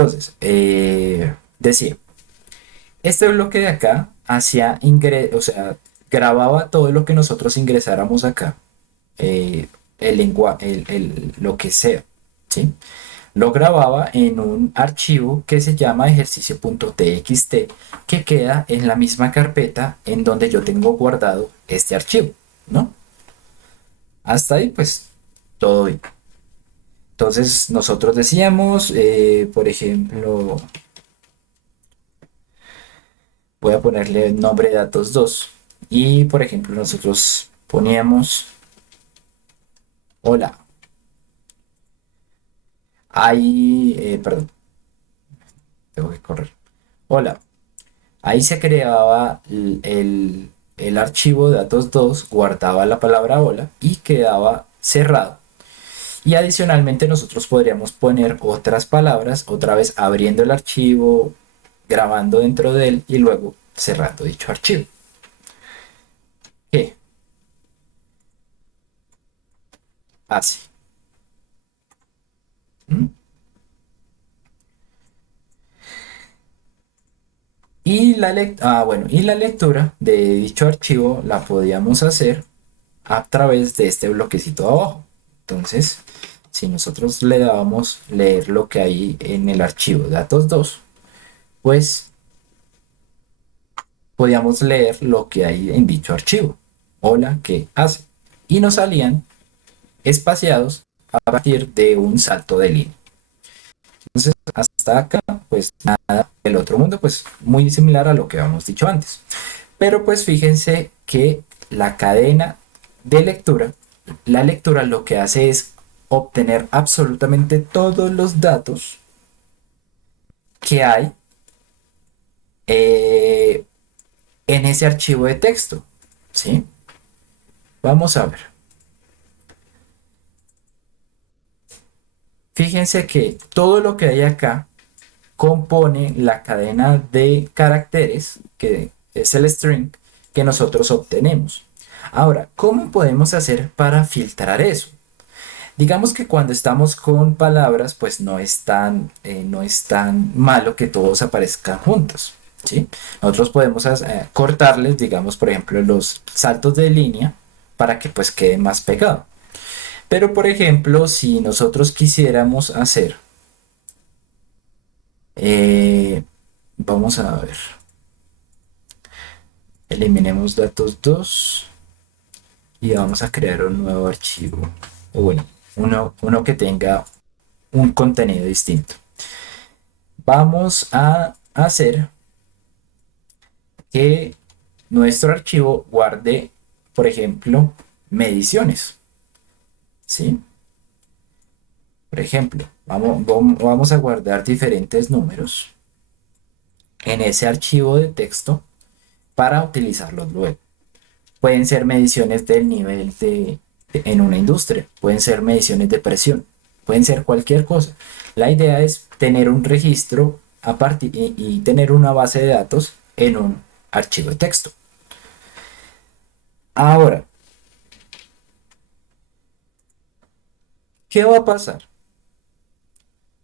Entonces, decía, este bloque de acá o sea, grababa todo lo que nosotros ingresáramos acá, el lenguaje, lo que sea, ¿sí? Lo grababa en un archivo que se llama ejercicio.txt, que queda en la misma carpeta en donde yo tengo guardado este archivo, ¿no? Hasta ahí, pues, todo bien. Entonces, nosotros decíamos, por ejemplo, voy a ponerle nombre de datos 2 y, por ejemplo, nosotros poníamos, hola, perdón, tengo que correr. Hola, ahí se creaba el archivo de datos 2, guardaba la palabra hola y quedaba cerrado. Y adicionalmente nosotros podríamos poner otras palabras, otra vez abriendo el archivo, grabando dentro de él y luego cerrando dicho archivo. ¿Qué hace? ¿Mm? Y la lectura de dicho archivo la podíamos hacer a través de este bloquecito de abajo. Entonces, si nosotros le dábamos leer lo que hay en el archivo datos 2, pues podíamos leer lo que hay en dicho archivo. Hola, ¿qué hace? Y nos salían espaciados a partir de un salto de línea. Entonces, hasta acá, pues nada del otro mundo, pues muy similar a lo que habíamos dicho antes. Pero pues fíjense que la cadena de lectura, la lectura lo que hace es obtener absolutamente todos los datos que hay eh, en ese archivo de texto. ¿Sí? Vamos a ver. Fíjense que todo lo que hay acá compone la cadena de caracteres, que es el string que nosotros obtenemos. Ahora, ¿cómo podemos hacer para filtrar eso? Digamos que cuando estamos con palabras, pues no es tan malo que todos aparezcan juntos, ¿sí? Nosotros podemos cortarles, digamos, por ejemplo, los saltos de línea para que pues quede más pegado. Pero, por ejemplo, si nosotros quisiéramos hacer, eh, vamos a ver, eliminemos datos 2 y vamos a crear un nuevo archivo, o bueno, uno que tenga un contenido distinto. Vamos a hacer que nuestro archivo guarde, por ejemplo, mediciones, ¿sí? Por ejemplo, vamos a guardar diferentes números en ese archivo de texto para utilizarlos luego. Pueden ser mediciones del nivel en una industria, pueden ser mediciones de presión, pueden ser cualquier cosa. La idea es tener un registro y tener una base de datos en un archivo de texto. Ahora, ¿qué va a pasar?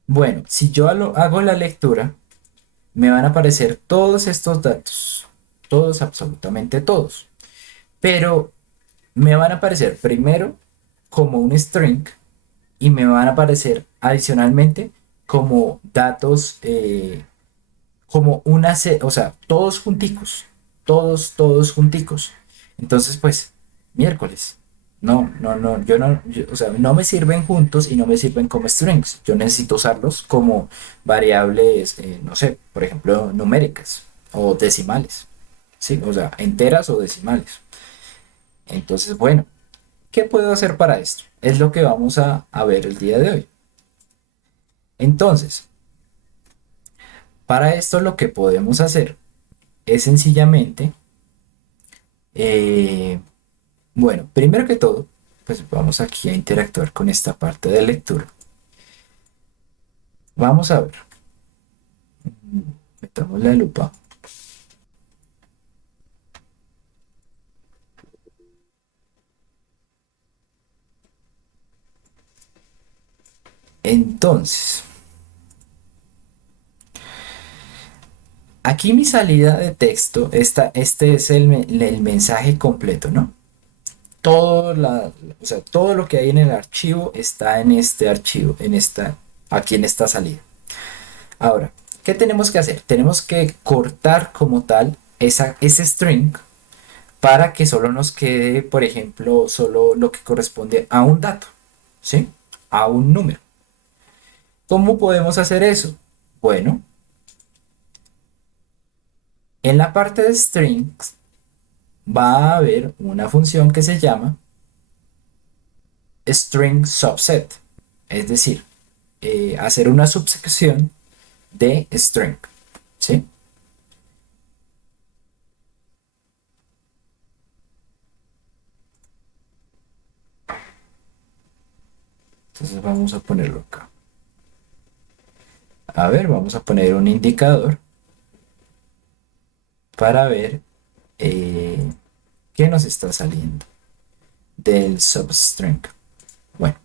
Bueno, si yo hago la lectura, me van a aparecer todos estos datos, todos, absolutamente todos, pero me van a aparecer primero como un string y me van a aparecer adicionalmente como datos, como o sea, todos junticos, todos junticos. Entonces, pues, miércoles. O sea, no me sirven juntos y no me sirven como strings. Yo necesito usarlos como variables, no sé, por ejemplo, numéricas o decimales, ¿sí? O sea, enteras o decimales. Entonces, bueno, ¿qué puedo hacer para esto? Es lo que vamos a ver el día de hoy. Entonces, para esto lo que podemos hacer es sencillamente, eh, bueno, primero que todo, pues vamos aquí a interactuar con esta parte de lectura. Vamos a ver, metamos la lupa. Entonces, Aquí mi salida de texto, este es el mensaje completo, ¿no? O sea, todo lo que hay en el archivo está en este archivo, aquí en esta salida. Ahora, ¿qué tenemos que hacer? Tenemos que cortar como tal ese string para que solo nos quede, por ejemplo, solo lo que corresponde a un dato, ¿sí? A un número. ¿Cómo podemos hacer eso? Bueno, en la parte de strings va a haber una función que se llama string subset, es decir, hacer una subsección de string, ¿sí? Entonces vamos a ponerlo acá. A ver, vamos a poner un indicador para ver eh, qué nos está saliendo del substring. Bueno,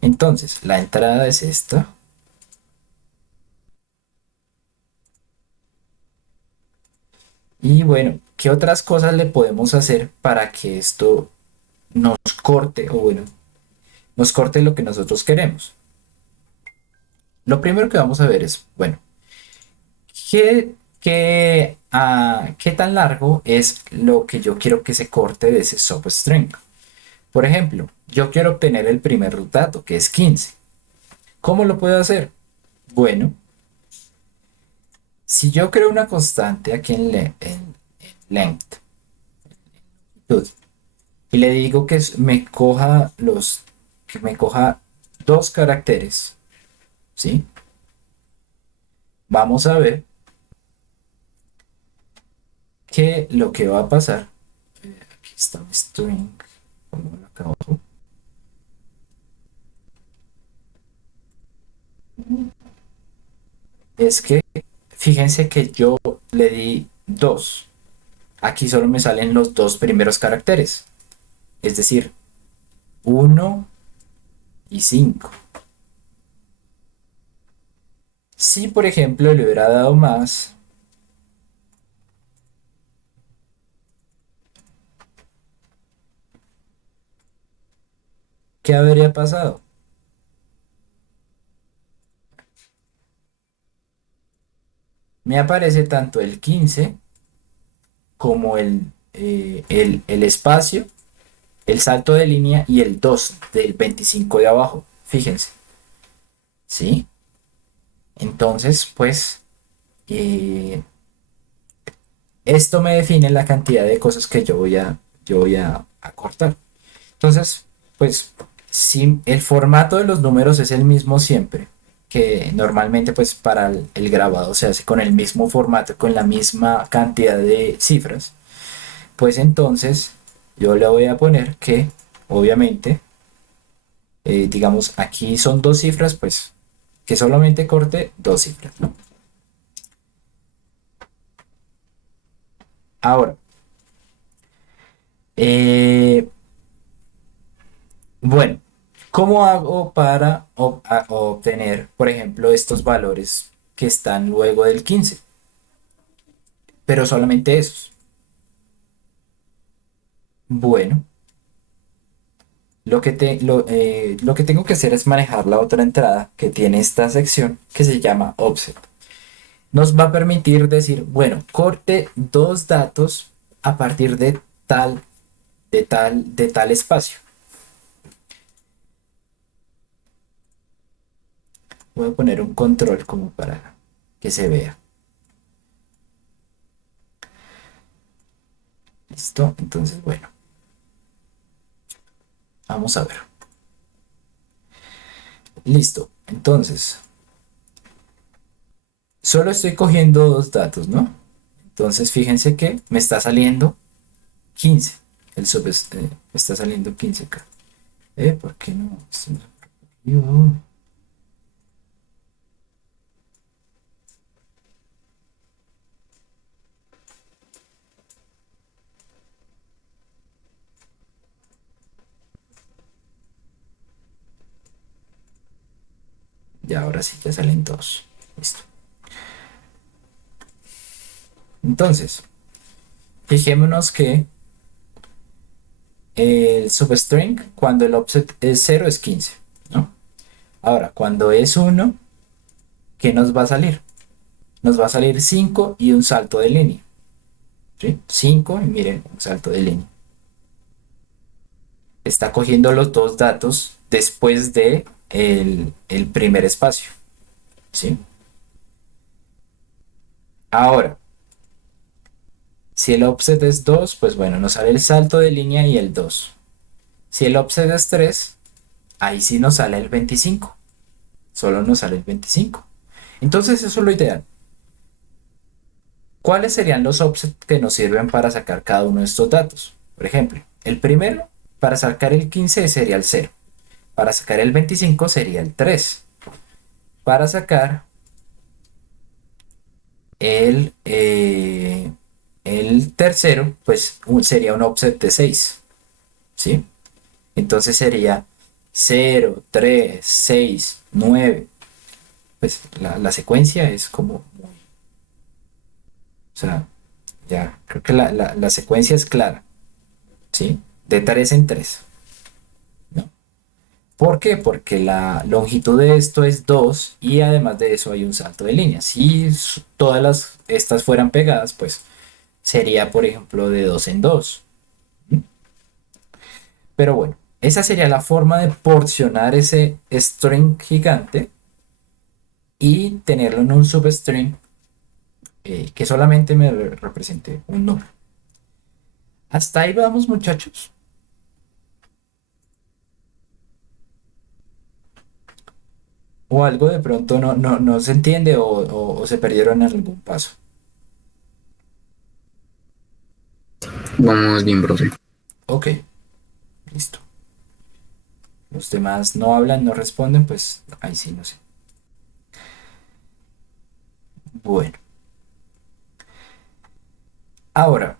entonces la entrada es esta. Y bueno, ¿qué otras cosas le podemos hacer para que esto nos corte o bueno, nos corte lo que nosotros queremos? Lo primero que vamos a ver es, bueno, ¿qué tan largo es lo que yo quiero que se corte de ese substring? Por ejemplo, yo quiero obtener el primer dato, que es 15. ¿Cómo lo puedo hacer? Bueno, si yo creo una constante aquí en length, y le digo que que me coja dos caracteres, ¿sí? Vamos a ver que lo que va a pasar, aquí está mi string, como lo acabo, es que fíjense que yo le di dos. Aquí solo me salen los dos primeros caracteres, es decir, uno y 5. Si por ejemplo le hubiera dado más, ¿qué habría pasado? Me aparece tanto el 15 como el espacio, el salto de línea y el 2 del 25 de abajo. Fíjense, ¿sí? Entonces, pues, eh, esto me define la cantidad de cosas que yo voy a cortar. Entonces, pues, si el formato de los números es el mismo siempre, que normalmente pues para el grabado se hace con el mismo formato, con la misma cantidad de cifras, pues entonces yo le voy a poner que, obviamente, digamos, aquí son dos cifras, pues que solamente corte dos cifras, ¿no? Ahora, eh, bueno, ¿cómo hago para obtener, por ejemplo, estos valores que están luego del 15? Pero solamente esos. Bueno, lo que tengo que hacer es manejar la otra entrada que tiene esta sección que se llama offset. Nos va a permitir decir, bueno, corte dos datos a partir de de tal espacio. Voy a poner un control como para que se vea. ¿Listo? Entonces, bueno, vamos a ver. Listo. Entonces, solo estoy cogiendo dos datos, ¿no? Entonces, fíjense que me está saliendo 15. Me está saliendo 15 acá. ¿Por qué no? Esto no se perdió. Ya, ahora sí, ya salen dos. Listo. Entonces, fijémonos que el substring, cuando el offset es 0, es 15, ¿no? Ahora, cuando es 1, ¿qué nos va a salir? Nos va a salir 5 y un salto de línea, ¿sí? 5 y miren, un salto de línea. Está cogiendo los dos datos después de el primer espacio, ¿sí? Ahora, si el offset es 2, pues bueno, nos sale el salto de línea y el 2. Si el offset es 3, ahí sí nos sale el 25. Solo nos sale el 25. Entonces eso es lo ideal. ¿Cuáles serían los offsets que nos sirven para sacar cada uno de estos datos? Por ejemplo, el primero, para sacar el 15 sería el 0. Para sacar el 25 sería el 3. Para sacar el, eh, el tercero, pues sería un offset de 6. ¿Sí? Entonces sería 0, 3, 6, 9. Pues la secuencia es como muy... O sea, ya, creo que la secuencia es clara, ¿sí? De 3 en 3, ¿no? ¿Por qué? Porque la longitud de esto es 2 y además de eso hay un salto de línea. Si todas estas fueran pegadas, pues sería, por ejemplo, de 2 en 2. Pero bueno, esa sería la forma de porcionar ese string gigante y tenerlo en un substring que solamente me represente un número. Hasta ahí vamos, muchachos. O algo de pronto no se entiende o se perdieron en algún paso. Vamos bien, profe. Ok, listo. Los demás no hablan, no responden, pues ahí sí, no sé. Bueno, ahora,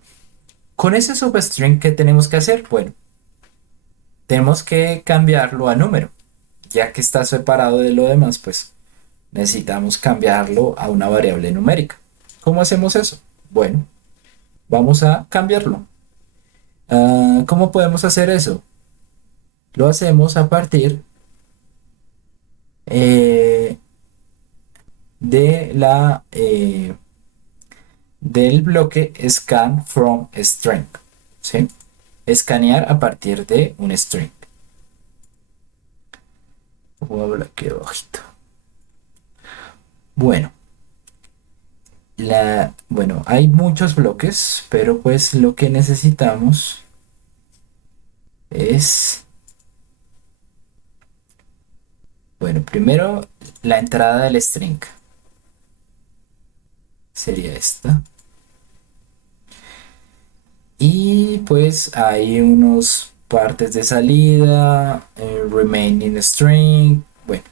con ese substring, ¿qué tenemos que hacer? Bueno, tenemos que cambiarlo a número. Ya que está separado de lo demás, pues necesitamos cambiarlo a una variable numérica. ¿Cómo hacemos eso? Bueno, vamos a cambiarlo. ¿Cómo podemos hacer eso? Lo hacemos a partir eh, de del bloque scan from string, ¿sí? Escanear a partir de un string. Voy a ver aquí abajito. Bueno, bueno, hay muchos bloques, pero pues lo que necesitamos es, bueno, primero la entrada del string sería esta. Y pues hay unos partes de salida, remaining string. Bueno,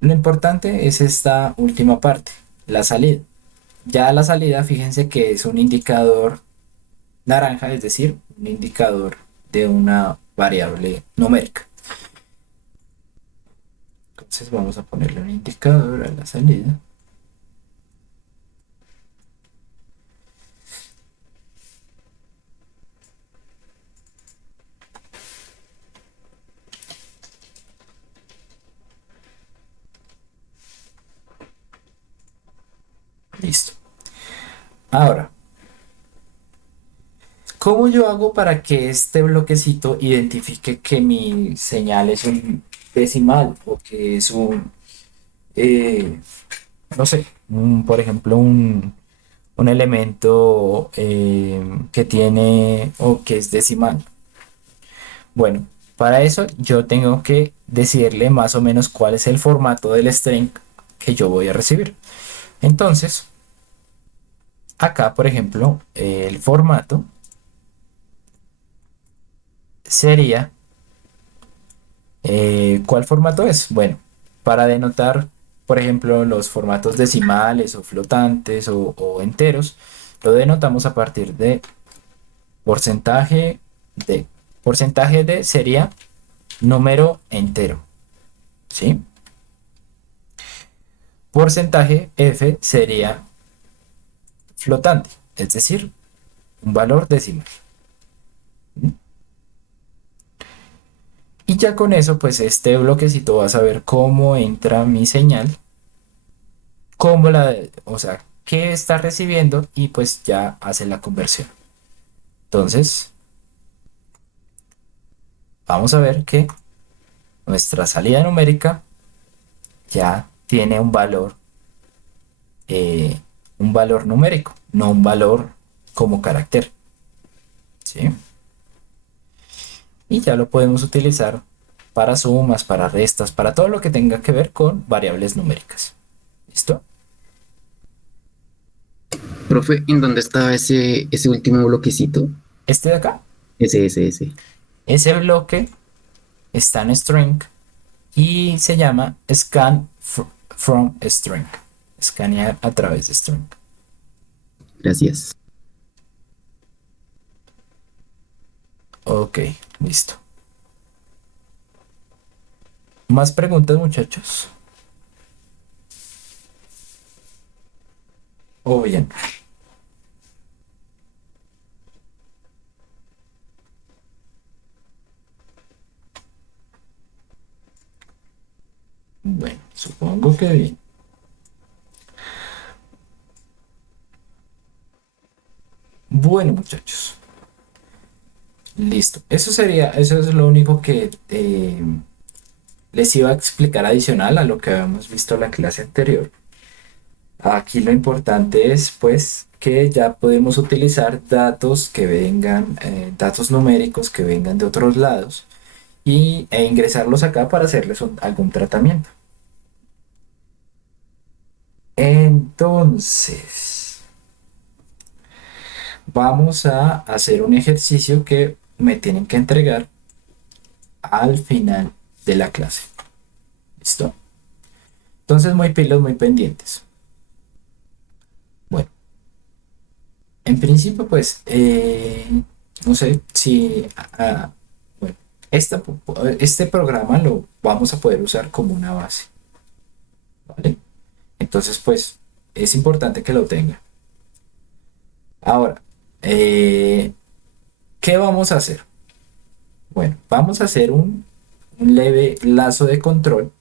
lo importante es esta última parte, la salida. Ya la salida, fíjense que es un indicador naranja, es decir, un indicador de una variable numérica. Entonces vamos a ponerle un indicador a la salida. Listo. Ahora, ¿cómo yo hago para que este bloquecito identifique que mi señal es un decimal o que es eh, no sé, por ejemplo, un elemento que tiene o que es decimal? Bueno, para eso yo tengo que decirle más o menos cuál es el formato del string que yo voy a recibir. Entonces, acá, por ejemplo, el formato sería, ¿cuál formato es? Bueno, para denotar, por ejemplo, los formatos decimales o flotantes o enteros, lo denotamos a partir de porcentaje de. Porcentaje de sería número entero, ¿sí? Porcentaje F sería flotante, es decir, un valor decimal. Y ya con eso, pues este bloquecito va a saber cómo entra mi señal, cómo o sea, qué está recibiendo y pues ya hace la conversión. Entonces, vamos a ver que nuestra salida numérica ya tiene eh, un valor numérico, no un valor como carácter, ¿sí? Y ya lo podemos utilizar para sumas, para restas, para todo lo que tenga que ver con variables numéricas. ¿Listo? Profe, ¿en dónde estaba ese último bloquecito? Este de acá, Ese. ese bloque está en string y se llama from string. Escanear a través de string. Gracias. Ok, listo. ¿Más preguntas, muchachos? O bien. Bueno, supongo que bien. Bueno, muchachos. Listo. Eso es lo único que les iba a explicar adicional a lo que habíamos visto en la clase anterior. Aquí lo importante es, pues, que ya podemos utilizar datos que vengan, datos numéricos que vengan de otros lados e ingresarlos acá para hacerles algún tratamiento. Entonces, vamos a hacer un ejercicio que me tienen que entregar al final de la clase. ¿Listo? Entonces, muy pilos, muy pendientes. Bueno, en principio, pues, no sé si, bueno, este programa lo vamos a poder usar como una base, ¿vale? Entonces, pues, es importante que lo tenga. Ahora, eh, ¿qué vamos a hacer? Bueno, vamos a hacer un leve lazo de control,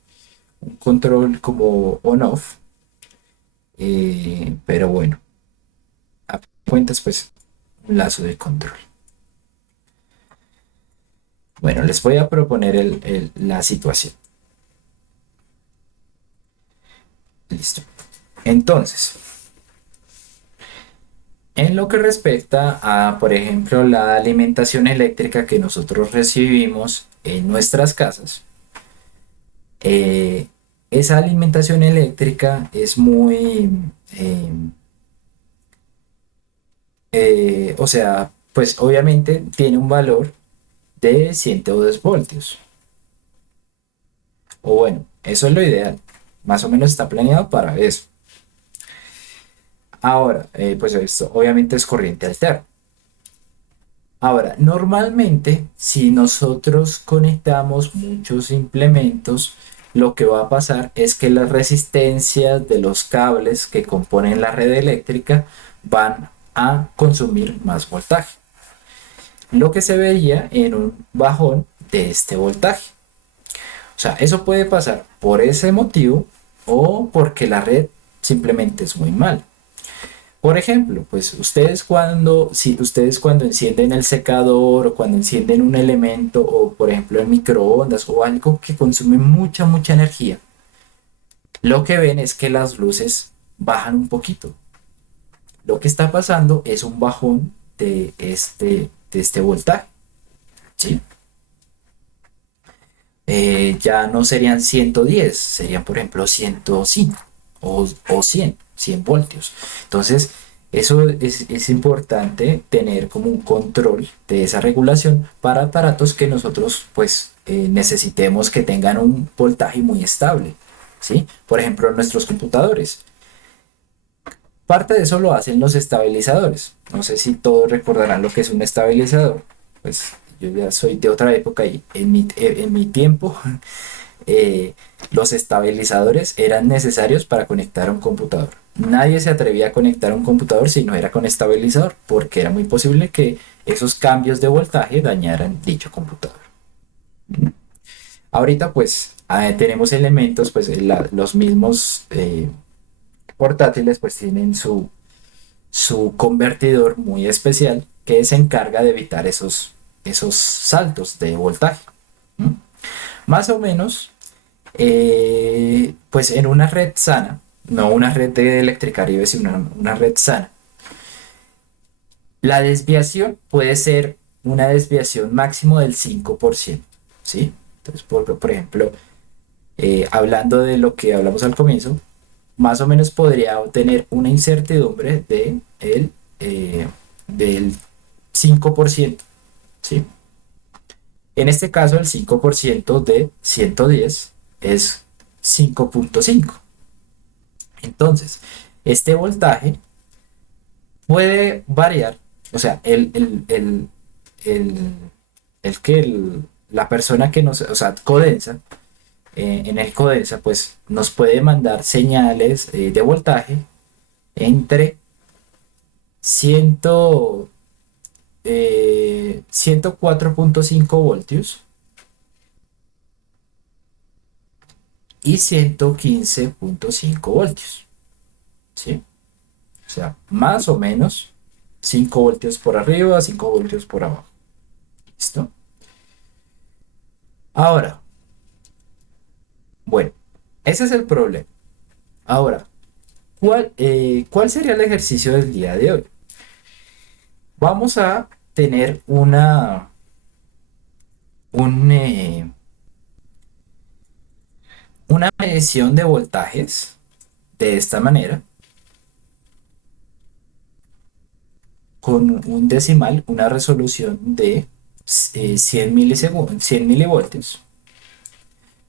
un control como on-off, pero bueno, a cuentas, pues, un lazo de control. Bueno, les voy a proponer la situación. Listo. Entonces, en lo que respecta a, por ejemplo, la alimentación eléctrica que nosotros recibimos en nuestras casas, eh, esa alimentación eléctrica es eh, o sea, pues obviamente tiene un valor de 102 voltios. O bueno, eso es lo ideal. Más o menos está planeado para eso. Ahora, pues esto obviamente es corriente alterna. Ahora, normalmente, si nosotros conectamos muchos implementos, lo que va a pasar es que las resistencias de los cables que componen la red eléctrica van a consumir más voltaje, lo que se vería en un bajón de este voltaje. O sea, eso puede pasar por ese motivo o porque la red simplemente es muy mal. Por ejemplo, pues si ustedes cuando encienden el secador o cuando encienden un elemento o por ejemplo el microondas o algo que consume mucha energía, lo que ven es que las luces bajan un poquito. Lo que está pasando es un bajón de este voltaje, ¿sí? Ya no serían 110, serían por ejemplo 105 o 100 voltios. Entonces, eso es importante tener como un control de esa regulación para aparatos que nosotros pues necesitemos que tengan un voltaje muy estable, ¿sí? Por ejemplo, nuestros computadores. Parte de eso lo hacen los estabilizadores. No sé si todos recordarán lo que es un estabilizador. Pues yo ya soy de otra época y en mi tiempo eh, los estabilizadores eran necesarios para conectar a un computador. nadie se atrevía a conectar un computador si no era con estabilizador, porque era muy posible que esos cambios de voltaje dañaran dicho computador. Ahorita pues tenemos elementos, pues los mismos portátiles pues tienen su convertidor muy especial que se encarga de evitar esos saltos de voltaje. ¿Mm? Más o menos, pues en una red sana, no una red de Electricaribe, sino una red sana, la desviación puede ser una desviación máximo del 5%, ¿sí? Entonces, por ejemplo, hablando de lo que hablamos al comienzo, más o menos podría obtener una incertidumbre eh, del 5%, ¿sí? En este caso, el 5% de 110 es 5.5. Entonces, este voltaje puede variar, o sea, el, la persona que nos, o sea, Codensa, en el Codensa, pues nos puede mandar señales de voltaje entre 100, 104.5 voltios y 115.5 voltios, ¿sí? O sea, más o menos 5 voltios por arriba, 5 voltios por abajo. ¿Listo? Ahora, bueno, ese es el problema. Ahora, ¿cuál sería el ejercicio del día de hoy? Vamos a tener un, una medición de voltajes de esta manera, con un decimal, una resolución de 100 milivoltios.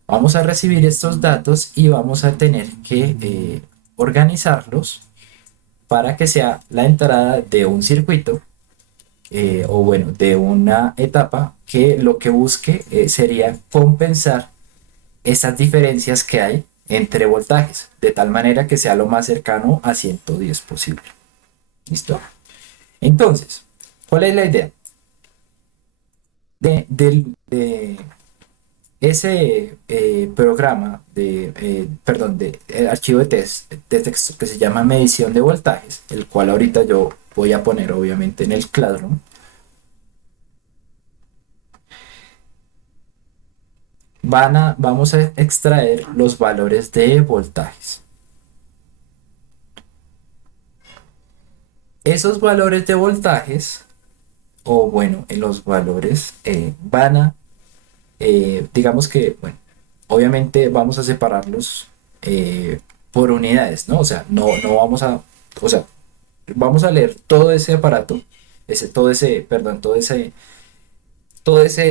Vamos a recibir estos datos y vamos a tener que organizarlos para que sea la entrada de un circuito o bueno, de una etapa que lo que busque sería compensar esas diferencias que hay entre voltajes, de tal manera que sea lo más cercano a 110 posible. ¿Listo? Entonces, ¿cuál es la idea? De ese programa perdón, de archivo de texto que se llama medición de voltajes, el cual ahorita yo voy a poner obviamente en el Classroom, vamos a extraer los valores de voltajes. Esos valores de voltajes, o bueno, en los valores digamos que, bueno, obviamente vamos a separarlos por unidades, ¿no? O sea, no vamos a, o sea, vamos a leer todo ese aparato, perdón, todo ese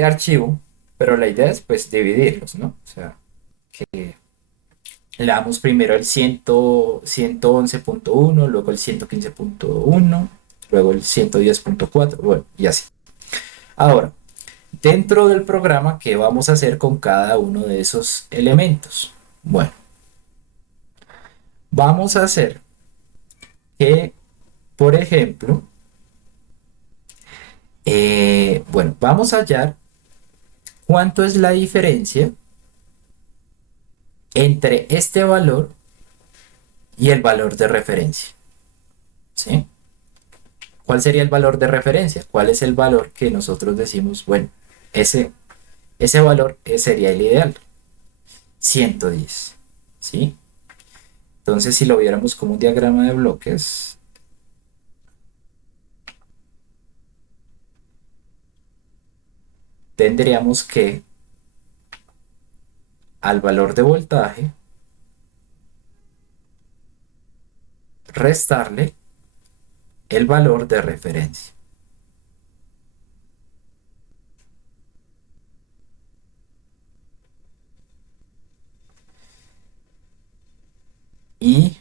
archivo, pero la idea es pues dividirlos, ¿no? O sea, que le damos primero el 111.1, luego el 115.1, luego el 110.4, bueno, y así. Ahora, dentro del programa, ¿qué vamos a hacer con cada uno de esos elementos? Bueno, vamos a hacer que, por ejemplo, bueno, vamos a hallar cuánto es la diferencia entre este valor y el valor de referencia, ¿sí? ¿Cuál sería el valor de referencia? ¿Cuál es el valor que nosotros decimos, bueno, ese, ese valor sería el ideal? 110, ¿sí? Entonces, si lo viéramos como un diagrama de bloques, tendríamos que al valor de voltaje restarle el valor de referencia. Y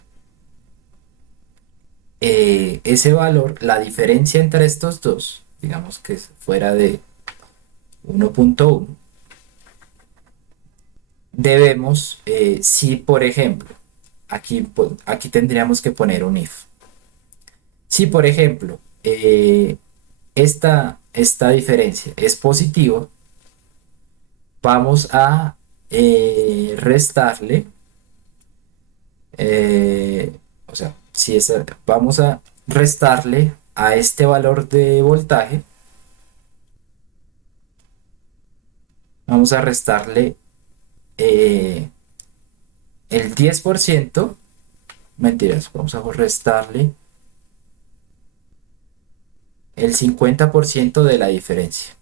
ese valor, la diferencia entre estos dos, digamos que fuera de 1.1, debemos, si por ejemplo, aquí tendríamos que poner un if. Si, por ejemplo, esta diferencia es positiva, vamos a restarle, eh, o sea, vamos a restarle a este valor de voltaje, vamos a restarle eh, el 10%, mentiras, vamos a restarle el 50% de la diferencia.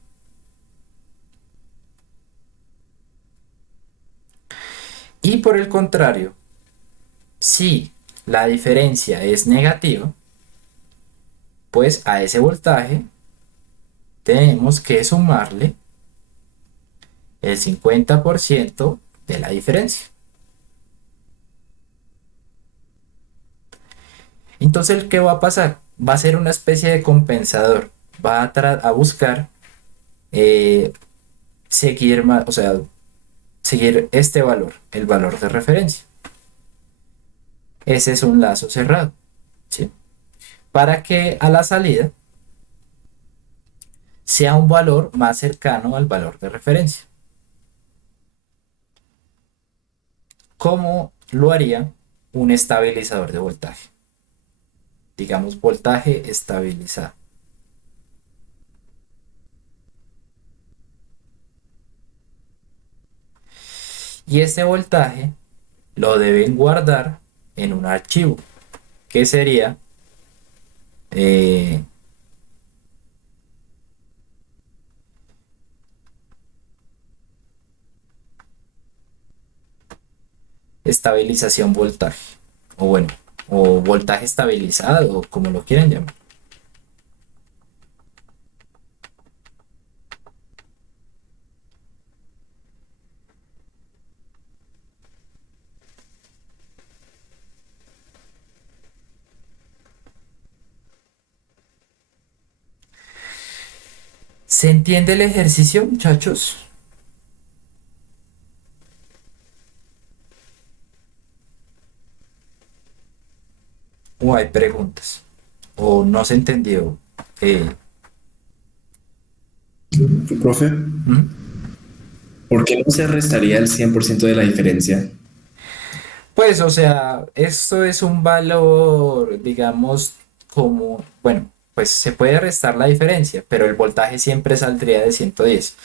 Y por el contrario, si la diferencia es negativa, pues a ese voltaje tenemos que sumarle el 50% de la diferencia. Entonces, ¿qué va a pasar? Va a ser una especie de compensador. Va a buscar eh, seguir más, o sea, seguir este valor, el valor de referencia. Ese es un lazo cerrado, ¿sí? Para que a la salida sea un valor más cercano al valor de referencia. ¿Cómo lo haría un estabilizador de voltaje? Digamos, voltaje estabilizado. Y este voltaje lo deben guardar en un archivo, que sería eh, estabilización voltaje, o bueno, o voltaje estabilizado, o como lo quieran llamar. ¿Se entiende el ejercicio, muchachos? ¿O hay preguntas? ¿O no se entendió? Eh, Profe, ¿Mm? ¿por qué no se restaría el 100% de la diferencia? Pues, o sea, esto es un valor, digamos, como, bueno, pues se puede restar la diferencia, pero el voltaje siempre saldría de 110.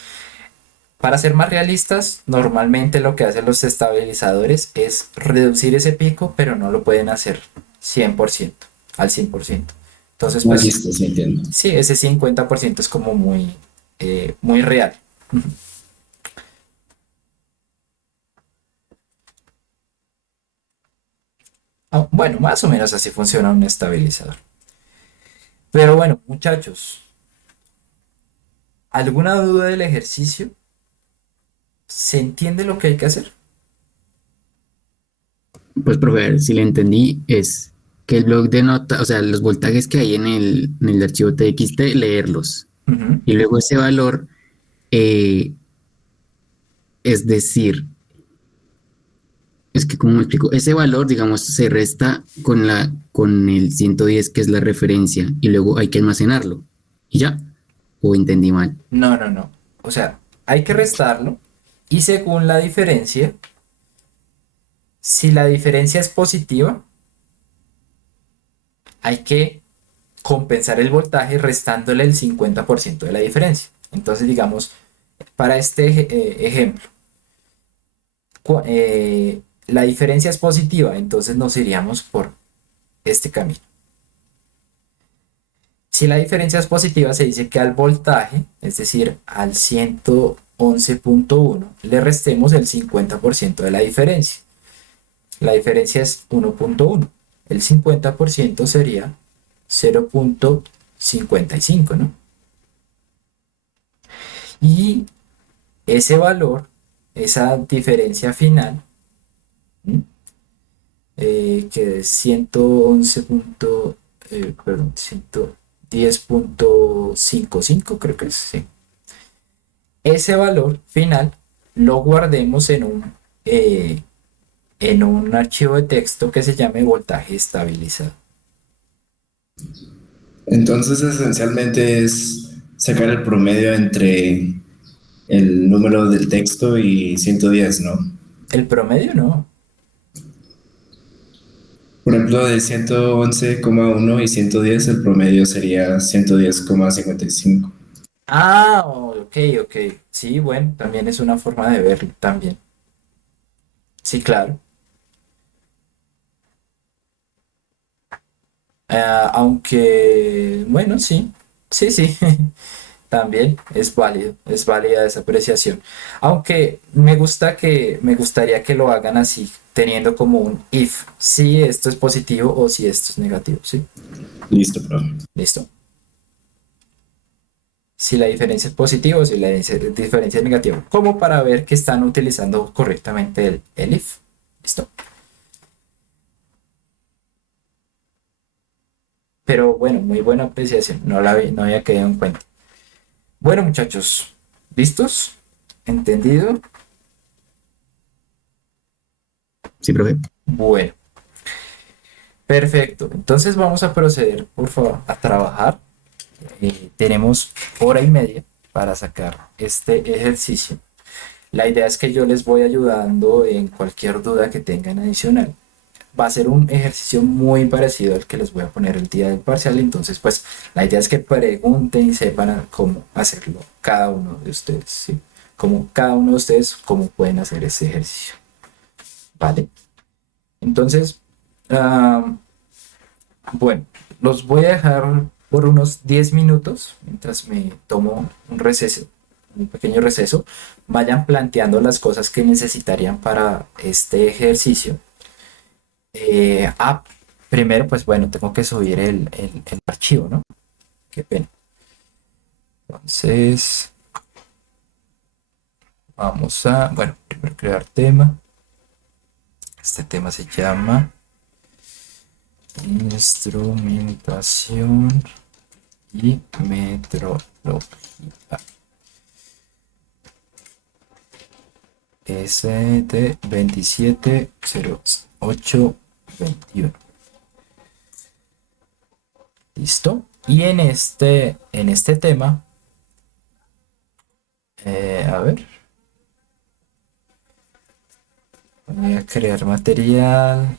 Para ser más realistas, normalmente lo que hacen los estabilizadores es reducir ese pico, pero no lo pueden hacer 100%, al 100%. Entonces, Ah, pues listo, sí entiendo. sí, ese 50% es como muy real. Ah, bueno, más o menos así funciona un estabilizador. Pero bueno, muchachos, ¿alguna duda del ejercicio? ¿Se entiende lo que hay que hacer? Pues, profe, si le entendí, es que el bloc de nota, o sea, los voltajes que hay en el archivo TXT, leerlos. Ujú. Y luego ese valor, eh, es decir, es que, ¿cómo me explico? Ese valor, digamos, se resta con el 110 que es la referencia, y luego hay que almacenarlo. ¿Y ya? ¿O entendí mal? No, no, no. O sea, hay que restarlo y según la diferencia, si la diferencia es positiva, hay que compensar el voltaje restándole el 50% de la diferencia. Entonces, digamos, para este ejemplo, la diferencia es positiva, entonces nos iríamos por este camino. Si la diferencia es positiva, se dice que al voltaje, es decir, al 111.1, le restemos el 50% de la diferencia. La diferencia es 1.1. El 50% sería 0.55, ¿no? Y ese valor, esa diferencia final, ¿m? Que es 111. Perdón, 110.55, creo que es, sí. Ese valor final lo guardemos eh, en un archivo de texto que se llame voltaje estabilizado. Entonces, esencialmente es sacar el promedio entre el número del texto y 110, ¿no? El promedio no. Por ejemplo, de 111,1 y 110, el promedio sería 110,55. Ah, ok, ok. Sí, bueno, también es una forma de verlo, también. Sí, claro. Aunque, bueno, sí, sí, sí, también es válida esa apreciación. Aunque me gustaría que lo hagan así, teniendo como un if, si esto es positivo o si esto es negativo, ¿sí? Listo, profe. ¿Listo? Si la diferencia es positiva o si la diferencia es negativa, como para ver que están utilizando correctamente el if. ¿Listo? Pero bueno, muy buena apreciación, no había quedado en cuenta. Bueno, muchachos, ¿listos? ¿Entendido? Sí, profe. Bueno, perfecto. Entonces vamos a proceder, por favor, a trabajar. Tenemos hora y media para sacar este ejercicio. La idea es que yo les voy ayudando en cualquier duda que tengan adicional. Va a ser un ejercicio muy parecido al que les voy a poner el día del parcial. Entonces, pues la idea es que pregunten y sepan cómo hacerlo cada uno de ustedes, ¿sí? Como cada uno de ustedes, cómo pueden hacer ese ejercicio. ¿Vale? Entonces, ah, bueno, los voy a dejar por unos 10 minutos mientras me tomo un receso, un pequeño receso. Vayan planteando las cosas que necesitarían para este ejercicio. Eh, ah, Primero, pues bueno, tengo que subir el archivo, ¿no? Qué pena. Entonces, vamos a, bueno, primero crear tema. Este tema se llama instrumentación y metrología. ST 270821. ¿Listo? Y en este tema, a ver, voy a crear material.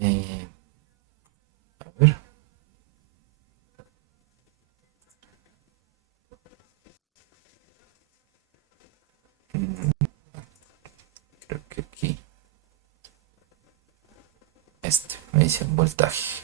A ver, creo que aquí, medición voltaje.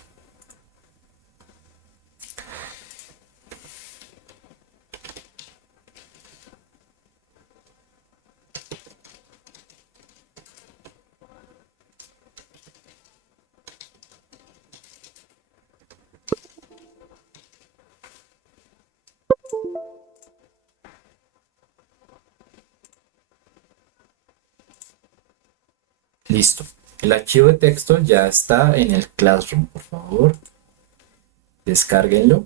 Listo. El archivo de texto ya está en el Classroom, por favor. Descárguenlo.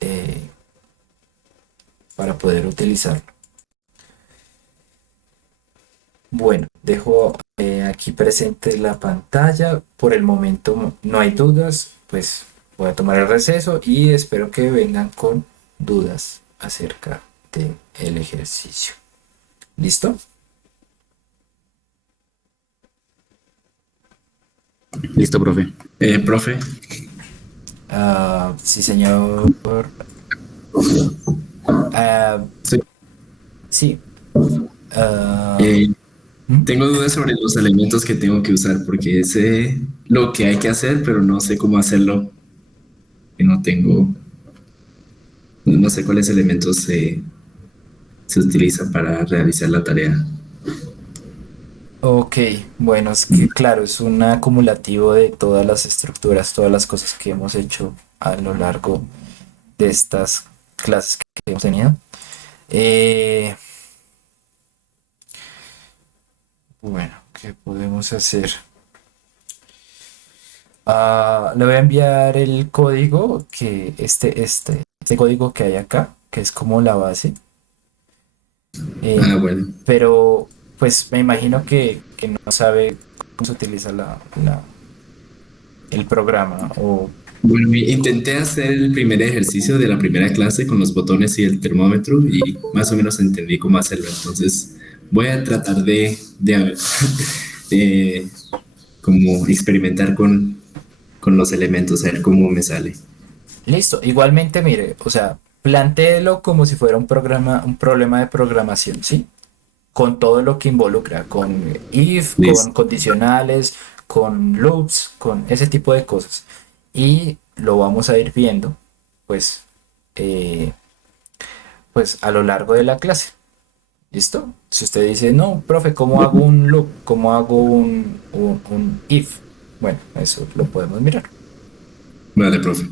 eh, para poder utilizarlo. Bueno, dejo aquí presente la pantalla. Por el momento no hay dudas, pues voy a tomar el receso y espero que vengan con dudas acerca del ejercicio. ¿Listo? Listo, profe. Profe, Sí, señor. Ah, sí, sí. Ah, eh, ¿Mm? tengo dudas sobre los elementos que tengo que usar porque sé lo que hay que hacer, pero no sé cómo hacerlo. Y no sé cuáles elementos se utilizan para realizar la tarea. Ok, bueno, es que claro, es un acumulativo de todas las estructuras, todas las cosas que hemos hecho a lo largo de estas clases que hemos tenido. Eh, bueno, ¿qué podemos hacer? Le voy a enviar el código este código que hay acá, que es como la base. Ah, bueno. Pero pues me imagino que no sabe cómo se utiliza el programa o... Bueno, intenté hacer el primer ejercicio de la primera clase con los botones y el termómetro y más o menos entendí cómo hacerlo. Entonces voy a tratar de como experimentar con los elementos, a ver cómo me sale. Listo, igualmente mire, o sea, plantéelo como si fuera un programa, un problema de programación, ¿sí? Con todo lo que involucra, con if, con Listo. condicionales, con loops, con ese tipo de cosas. Y lo vamos a ir viendo, pues, eh, pues a lo largo de la clase. ¿Listo? Si usted dice, no, profe, ¿cómo hago un loop? ¿Cómo hago un if? Bueno, eso lo podemos mirar. Vale, profe.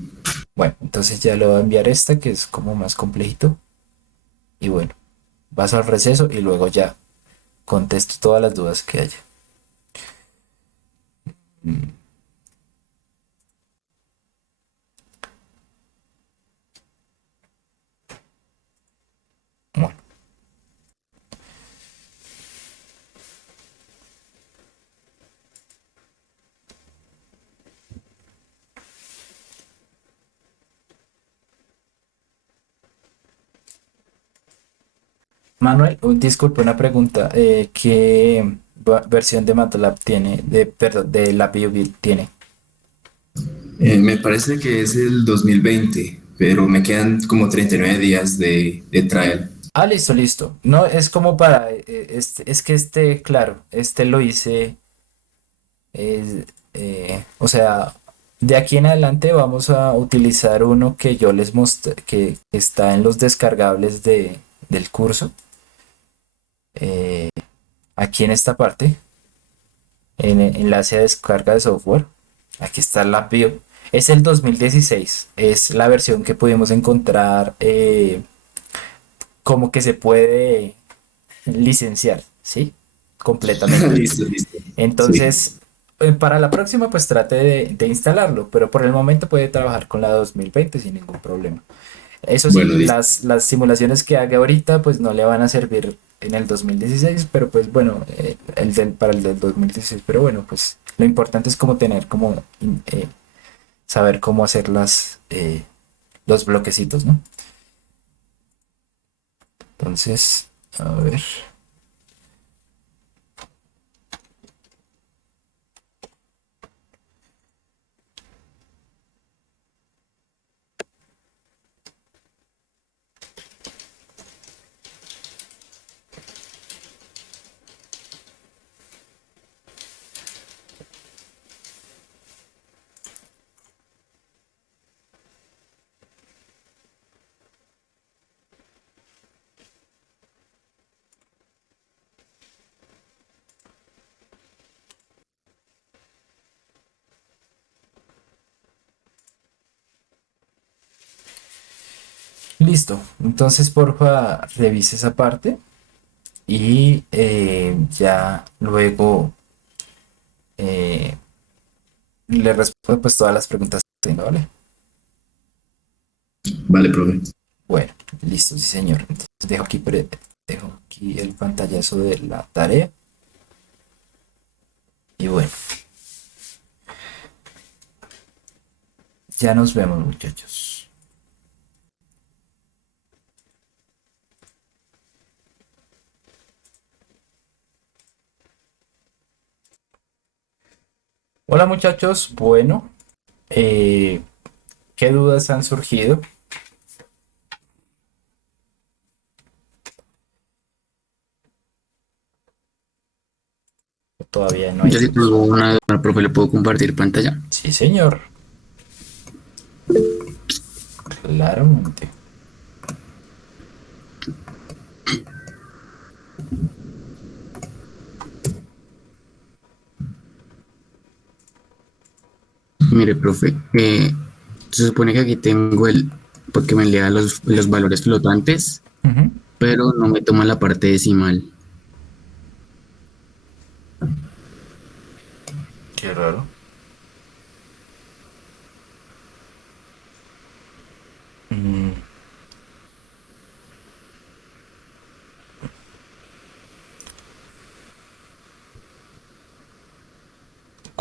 Bueno, entonces ya le voy a enviar esta que es como más complejito. Y bueno, vas al receso y luego ya contesto todas las dudas que haya. Mm, Bueno, Manuel, disculpe una pregunta. ¿Qué versión de MATLAB tiene? Perdón, de LabVIEW tiene. Me parece que es el 2020, pero me quedan como 39 días de trial. Ah, listo, listo. No, es como para, es que claro, este lo hice, o sea, de aquí en adelante vamos a utilizar uno que yo les mostré, que está en los descargables del curso, eh, aquí en esta parte, en el enlace a descarga de software. Aquí está la bio. Es el 2016, es la versión que pudimos encontrar, como que se puede licenciar, ¿sí? Completamente. Listo, listo. Sí. Entonces, para la próxima, pues trate de instalarlo, pero por el momento puede trabajar con la 2020 sin ningún problema. Eso sí, Bueno, listo. las simulaciones que haga ahorita, pues no le van a servir en el 2016, pero pues bueno, para el del 2016, pero bueno, pues lo importante es como tener, como saber cómo hacer los bloquecitos, ¿no? Entonces, a ver. Listo. Entonces, porfa, revise esa parte y ya luego eh, le respondo pues todas las preguntas que tenga, ¿vale? Vale, profe. Bueno, listo, sí, señor. Entonces dejo aquí el pantallazo de la tarea y bueno, ya nos vemos, muchachos. Hola, muchachos. Bueno, eh, ¿qué dudas han surgido? Todavía no hay Yo sí dudas. tengo una duda, profe, ¿le puedo compartir pantalla? Sí, señor. Claramente. Mire, profe, se supone que aquí tengo porque me lea los valores flotantes, Ujú. pero no me toma la parte decimal. Qué raro. Mm,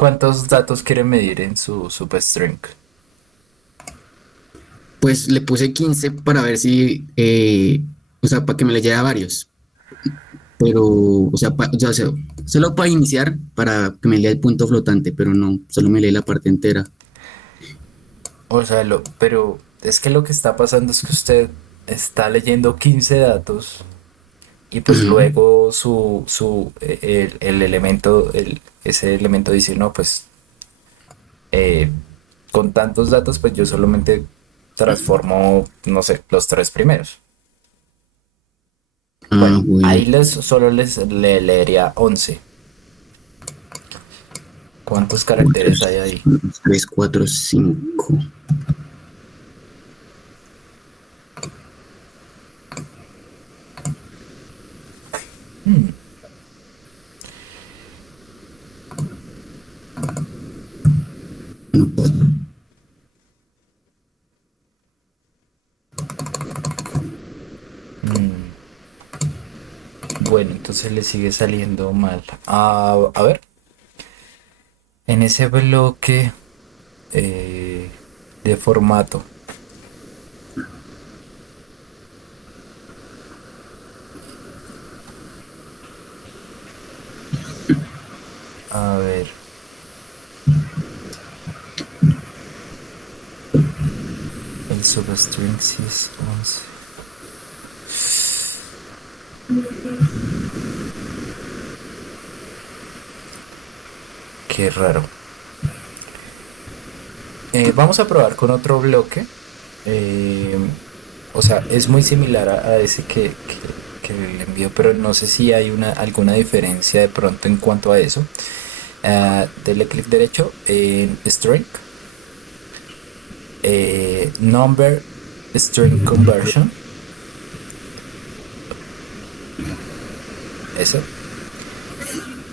¿Cuántos datos quiere medir en su substring? Pues le puse 15 para ver si, o sea, para que me leyera varios. Pero, o sea, solo para iniciar, para que me lea el punto flotante, pero no, solo me lee la parte entera. O sea, pero es que lo que está pasando es que usted está leyendo 15 datos y pues Ajá. luego el elemento, ese elemento dice, no, pues eh, con tantos datos, pues yo solamente transformo, no sé, los tres primeros. Ah, Bueno, bueno. ahí solo le leería 11. ¿Cuántos caracteres hay ahí? 3, 4, 5. Hmm, hmm. Bueno, entonces le sigue saliendo mal. A ver, en ese bloque de formato. A ver, el substring sí es 11. Qué raro. Vamos a probar con otro bloque. Eh, o sea, es muy similar a ese que le envío, pero no sé si hay alguna diferencia de pronto en cuanto a eso. Dele clic derecho en String, Number String Conversion, eso.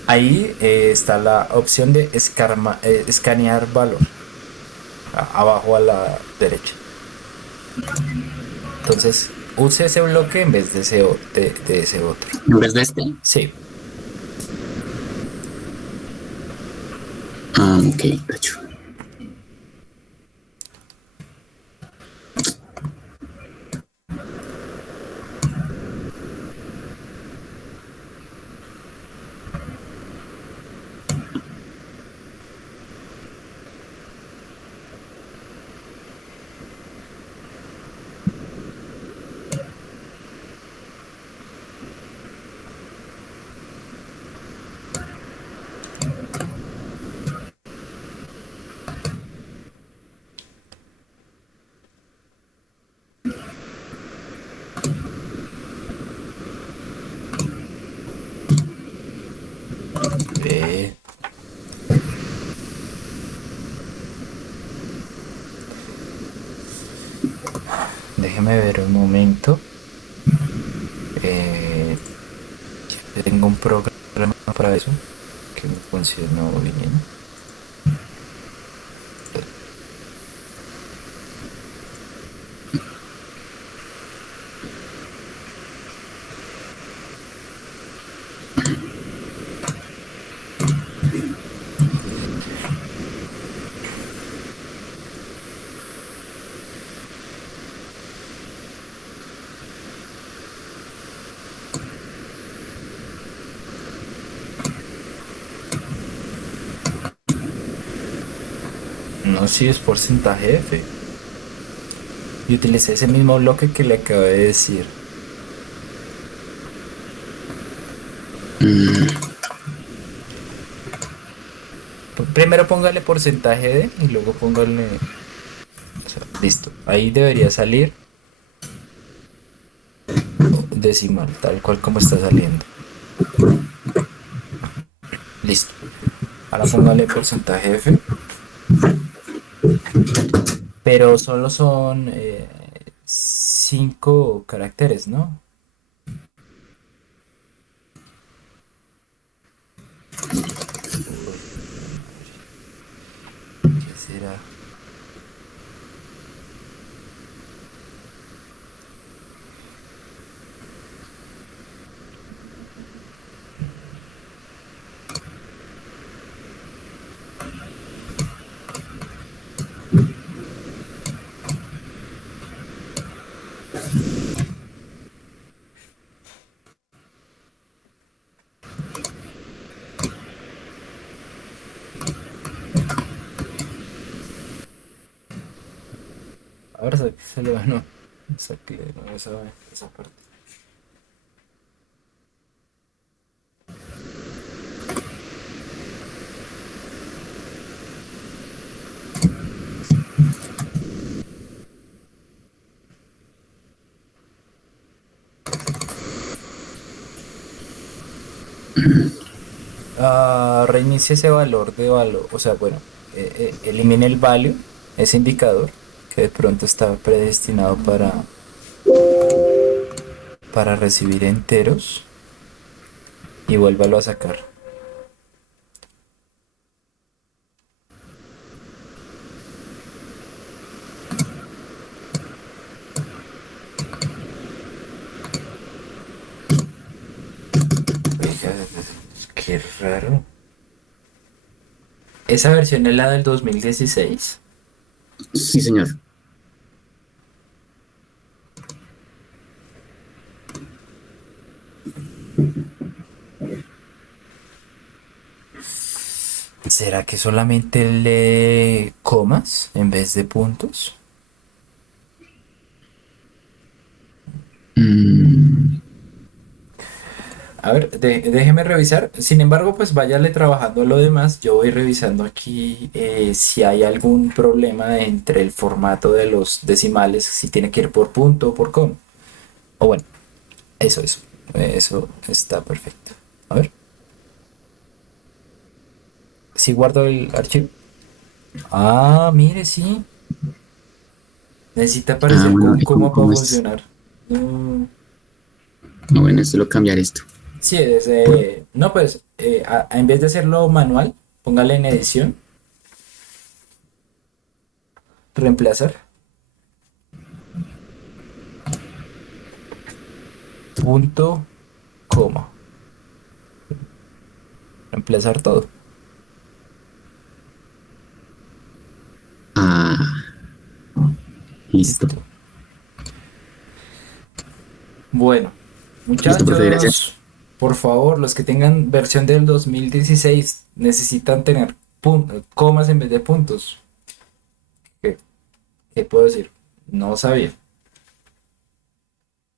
Ahí está la opción de escanear valor, abajo a la derecha. Entonces, use ese bloque en vez de ese otro. En vez de este. Sí. Ah, ok, cacho. Ve. Déjeme ver un momento. Eh, ya tengo un programa para eso que me funcionó bien. No, si es porcentaje F. Y utilicé ese mismo bloque que le acabé de decir. Primero póngale porcentaje de y luego póngale. O sea, listo. Ahí debería salir decimal, tal cual como está saliendo. Listo. Ahora póngale porcentaje F. Pero solo son 5 caracteres, ¿no? Uy, madre, ¿qué será? Ahora sáqueselo, no. Saque no, esa parte. Reinicie ese valor de valor. O sea, bueno, elimine el value, ese indicador que de pronto está predestinado para recibir enteros y vuélvalo a sacar. Oiga, qué raro. Esa versión es la del 2016. Sí, señor. ¿Será que solamente lee comas en vez de puntos? Mm, A ver, déjeme revisar. Sin embargo, pues váyale trabajando lo demás. Yo voy revisando aquí si hay algún problema entre el formato de los decimales, si tiene que ir por punto o por coma. O bueno, eso. Eso está perfecto. A ver, si guardo el archivo. Ah, mire, sí. Necesita aparecer bueno, con coma para ¿cómo es? funcionar. Mm, Bueno, solo cambiar esto. sí, no, pues en vez de hacerlo manual, póngale en edición, reemplazar, punto, coma. Reemplazar todo. Ah, listo. Listo. Bueno, Listo, profe, gracias. muchachos, por favor, los que tengan versión del 2016 necesitan tener comas en vez de puntos. ¿Qué, qué puedo decir? No sabía.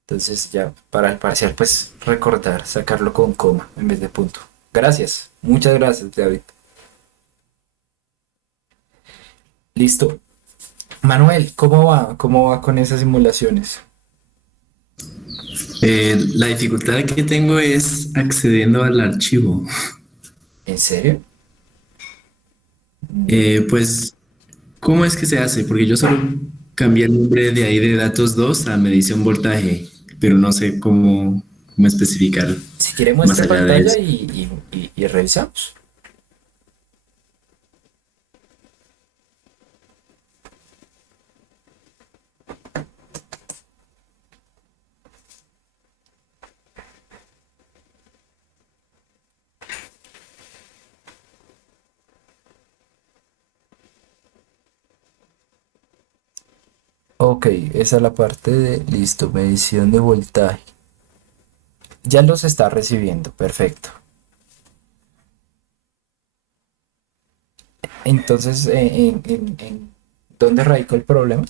Entonces ya para el parcial, pues recordar, sacarlo con coma en vez de punto. Gracias. Muchas gracias, David. Listo. Manuel, ¿cómo va? ¿Cómo va con esas simulaciones? La dificultad que tengo es accediendo al archivo. ¿En serio? Mm, Pues, ¿cómo es que se hace? Porque yo solo cambié el nombre de ahí de datos 2 a medición voltaje, pero no sé cómo especificar Si quiere más muestre allá de pantalla eso. y revisamos. Ok, esa es la parte de, listo, medición de voltaje. Ya los está recibiendo, perfecto. Entonces, ¿dónde radicó el problema?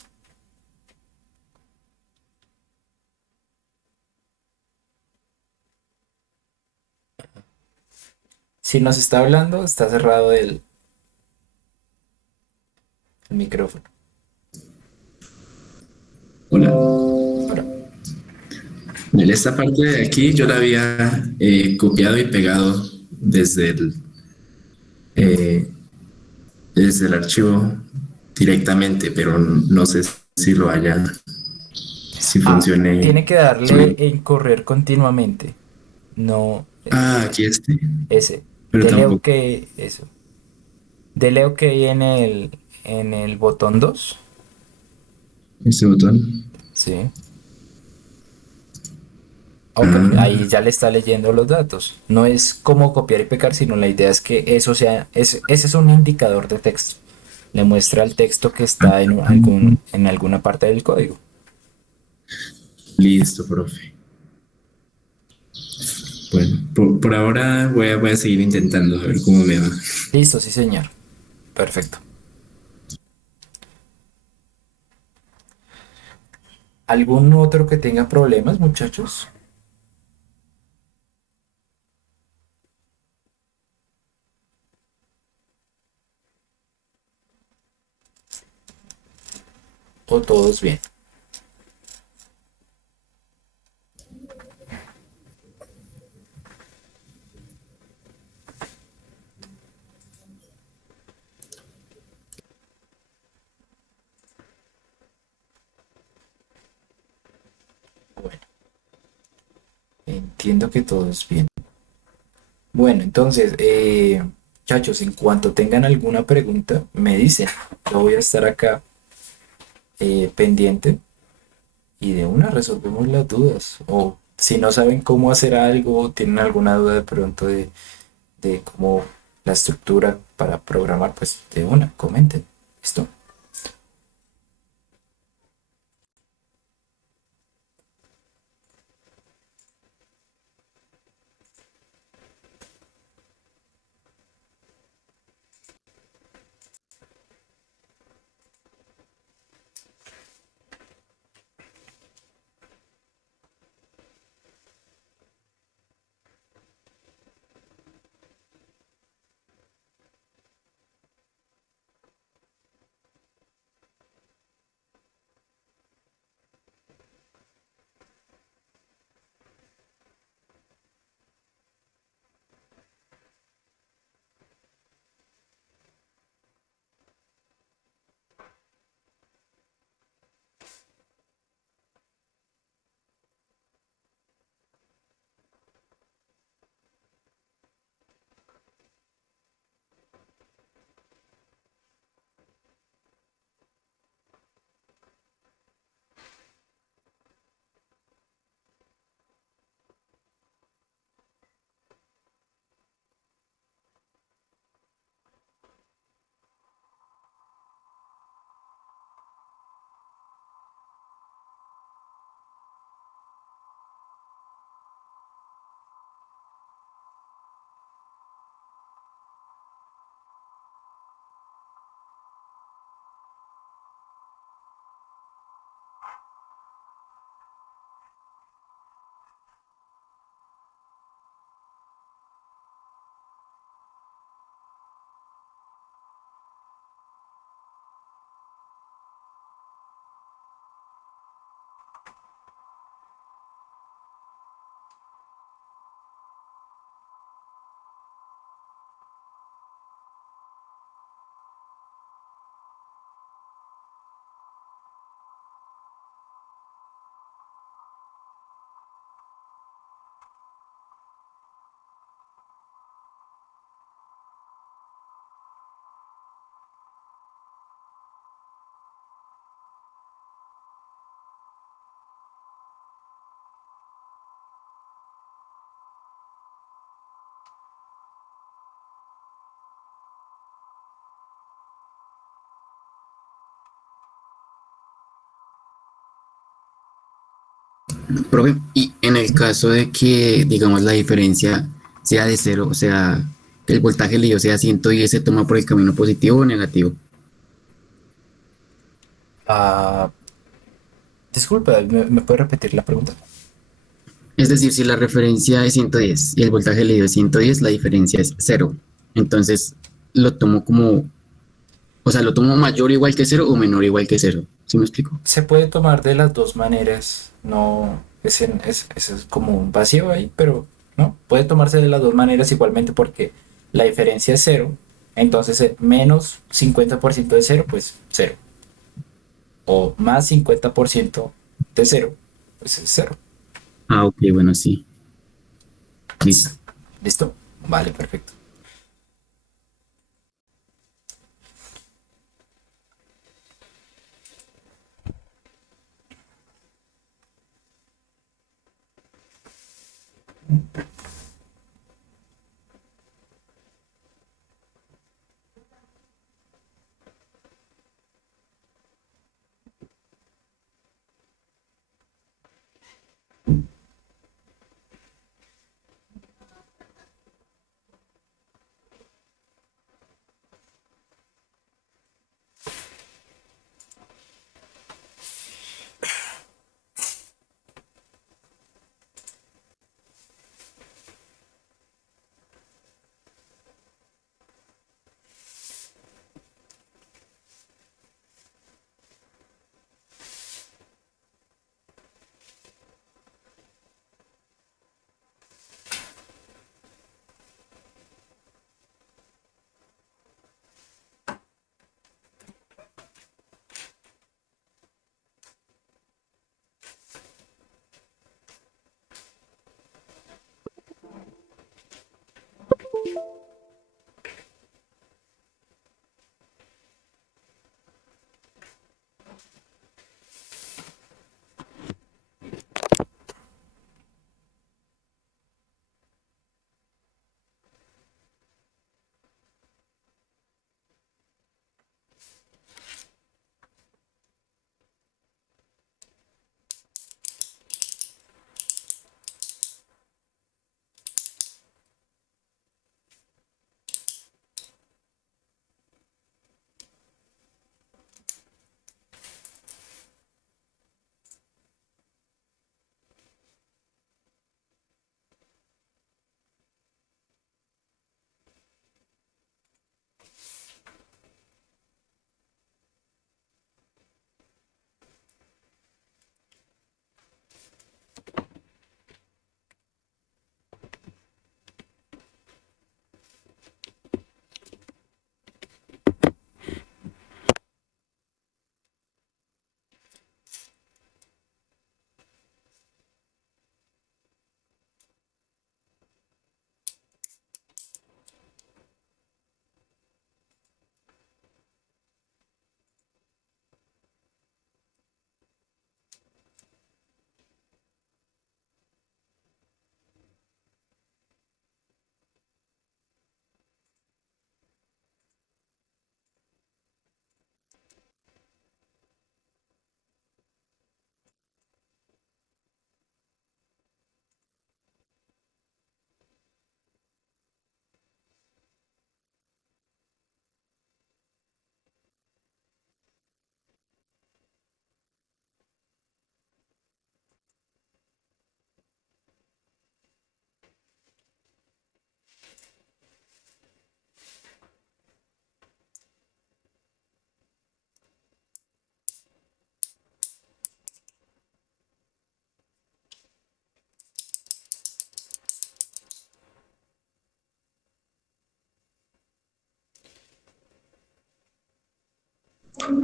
Si nos está hablando, está cerrado el micrófono. Hola. Ahora, Esta parte de aquí yo la había copiado y pegado eh, desde el archivo directamente, pero no sé si lo haya, si funcione. tiene que darle en correr continuamente. No, Aquí este, ese. pero Dele OK, tampoco eso. Dele OK en el botón 2. este botón. Sí. Ok, ahí Ah, ya le está leyendo los datos. No es como copiar y pegar, sino la idea es que eso sea, ese es un indicador de texto. Le muestra el texto que está en alguna parte del código. listo, profe. Bueno, por ahora voy a seguir intentando a ver cómo me va. Listo, sí, señor. Perfecto. ¿Algún otro que tenga problemas, muchachos? ¿O todos bien? Bueno, entiendo que todos bien. Bueno, entonces, muchachos, en cuanto tengan alguna pregunta, me dicen. Yo voy a estar acá pendiente y de una resolvemos las dudas. O si no saben cómo hacer algo, o tienen alguna duda de pronto de cómo la estructura para programar, pues de una, comenten. ¿Listo? Profe, y en el caso de que, digamos, la diferencia sea de cero, o sea, que el voltaje lío sea 110, ¿se toma por el camino positivo o negativo? Ah, disculpa, ¿me puede repetir la pregunta? Es decir, si la referencia es 110 y el voltaje lío es 110, la diferencia es cero. Entonces, lo tomo como, o sea, lo tomo mayor o igual que cero o menor o igual que cero. ¿Sí me explico? Se puede tomar de las dos maneras, no es como un vacío ahí, pero no, puede tomarse de las dos maneras igualmente porque la diferencia es cero, entonces menos 50% de cero, pues cero, o más 50% de cero, pues es cero. Ah, ok, bueno, sí. Listo. ¿Listo? Vale, perfecto.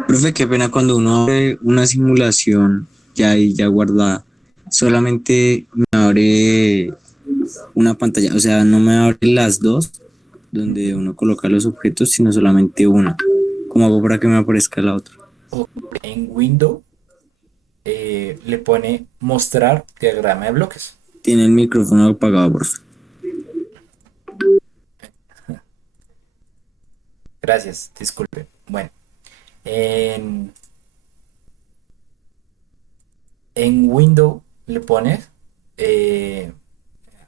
Profe, qué pena cuando uno abre una simulación ya ahí ya guardada, solamente me abre una pantalla, o sea, no me abre las dos donde uno coloca los objetos, sino solamente una. ¿Cómo hago para que me aparezca la otra? O en Windows le pone mostrar diagrama de bloques. Tiene el micrófono apagado, profe. Gracias, disculpe. Bueno, en, en Windows le pones eh,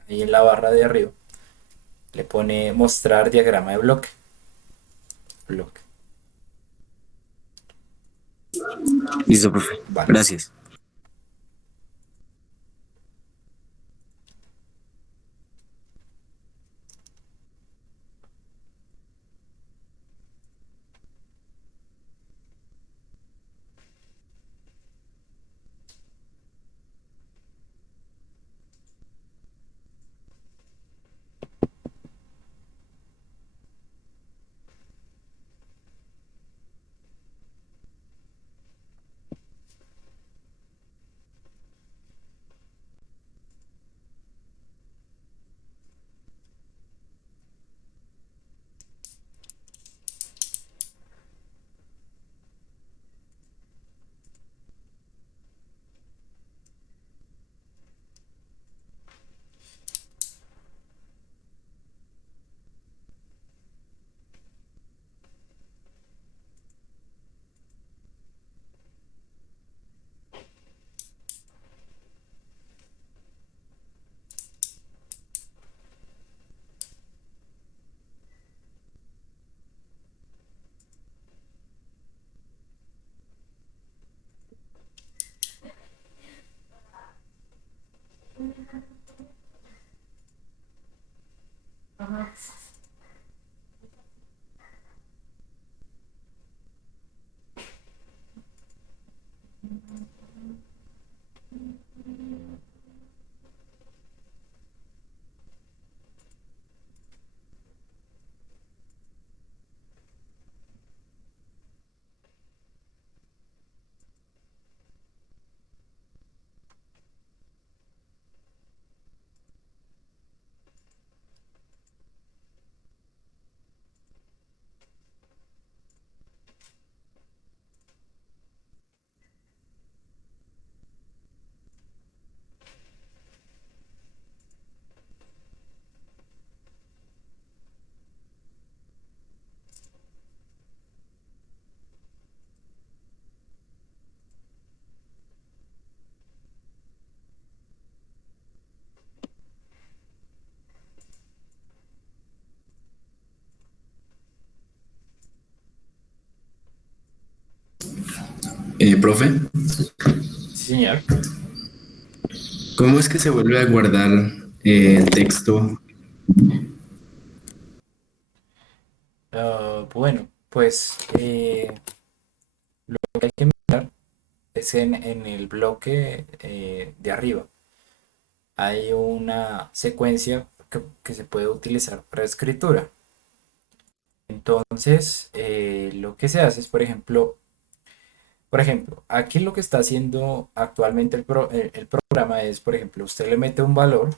ahí en la barra de arriba, le pone mostrar diagrama de bloque. Bloque. Listo, profe. Vale. Gracias. Profe, Sí, señor. ¿cómo es que se vuelve a guardar el texto? Bueno, pues lo que hay que mirar es en el bloque de arriba. Hay una secuencia que se puede utilizar para escritura. Entonces, lo que se hace es, por ejemplo, aquí lo que está haciendo actualmente el programa es, por ejemplo, usted le mete un valor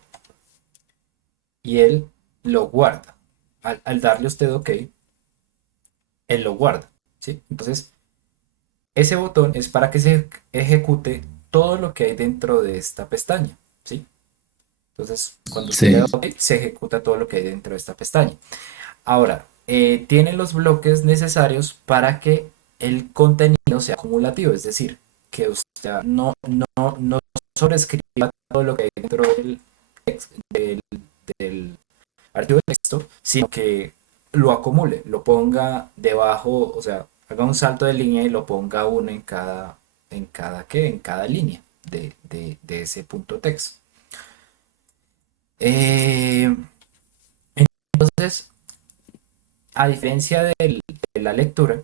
y él lo guarda. Al darle usted OK, él lo guarda, ¿sí? Entonces, ese botón es para que se ejecute todo lo que hay dentro de esta pestaña, ¿sí? Entonces, cuando usted le da Sí, OK, se ejecuta todo lo que hay dentro de esta pestaña. Ahora, tiene los bloques necesarios para que el contenido sea acumulativo, es decir, que usted no sobrescriba todo lo que hay dentro del archivo de texto, sino que lo acumule, lo ponga debajo, o sea, haga un salto de línea y lo ponga uno en cada línea de ese punto texto. Eh, entonces, a diferencia de la lectura,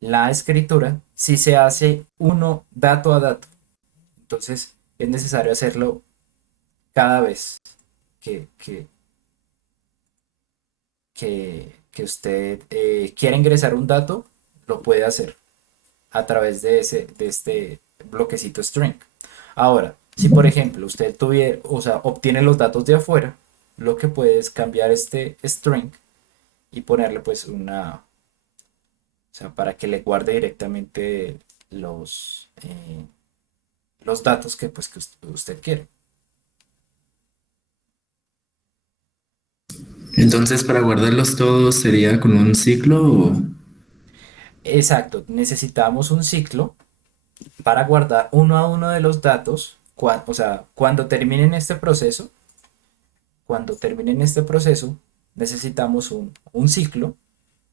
la escritura sí se hace uno dato a dato. Entonces, es necesario hacerlo cada vez que, que, que usted quiera ingresar un dato, lo puede hacer a través de este bloquecito string. Ahora, si por ejemplo usted tuviera, o sea, obtiene los datos de afuera, lo que puede es cambiar este string y ponerle pues o sea, para que le guarde directamente los datos que pues que usted quiere. Entonces, para guardarlos todos sería con un ciclo o... Exacto, necesitamos un ciclo para guardar uno a uno de los datos, o sea, cuando terminen este proceso, necesitamos un ciclo.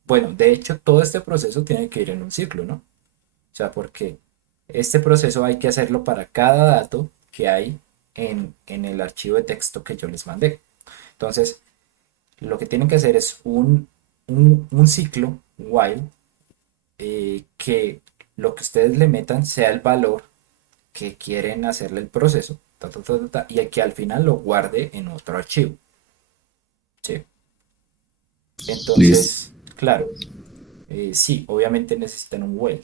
Bueno, de hecho, todo este proceso tiene que ir en un ciclo, ¿no? O sea, porque este proceso hay que hacerlo para cada dato que hay en el archivo de texto que yo les mandé. Entonces, lo que tienen que hacer es un ciclo while que lo que ustedes le metan sea el valor que quieren hacerle el proceso y que al final lo guarde en otro archivo. ¿Sí? Listo. Entonces, claro, sí, obviamente necesitan un while.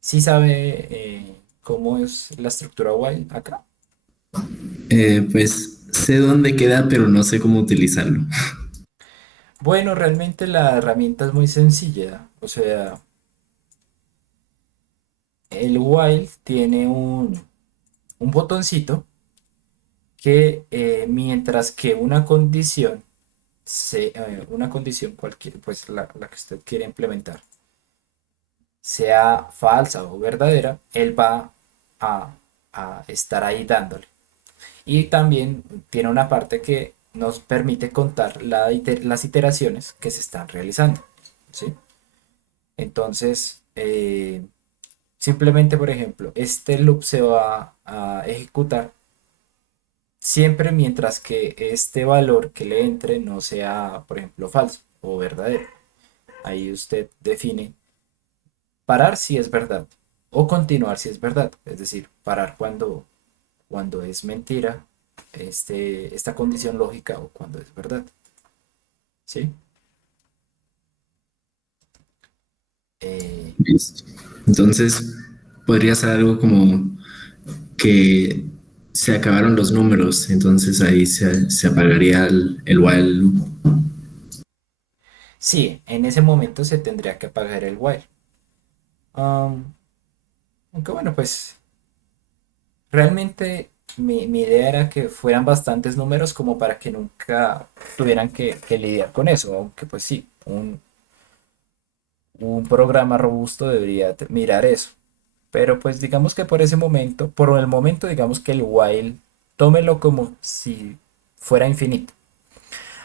¿Sí sabe cómo es la estructura while acá? Pues sé dónde queda, pero no sé cómo utilizarlo. Bueno, realmente la herramienta es muy sencilla. O sea, el while tiene un botoncito que mientras que una condición cualquier, pues la que usted quiere implementar, sea falsa o verdadera, él va a, a estar ahí dándole. Y también tiene una parte que nos permite contar las iteraciones que se están realizando. ¿Sí? Entonces, simplemente, por ejemplo, este loop se va a ejecutar siempre mientras que este valor que le entre no sea, por ejemplo, falso o verdadero. Ahí usted define parar si es verdad o continuar si es verdad. Es decir, parar cuando es mentira esta condición lógica o cuando es verdad. ¿Sí? Eh, Listo. Entonces, podría ser algo como que se acabaron los números, entonces ahí se apagaría el while loop. sí, en ese momento se tendría que apagar el while. Am, aunque bueno, pues realmente mi idea era que fueran bastantes números como para que nunca tuvieran que lidiar con eso, aunque pues sí, un programa robusto debería mirar eso. Pero pues digamos que por el momento digamos que el while, tómelo como si fuera infinito.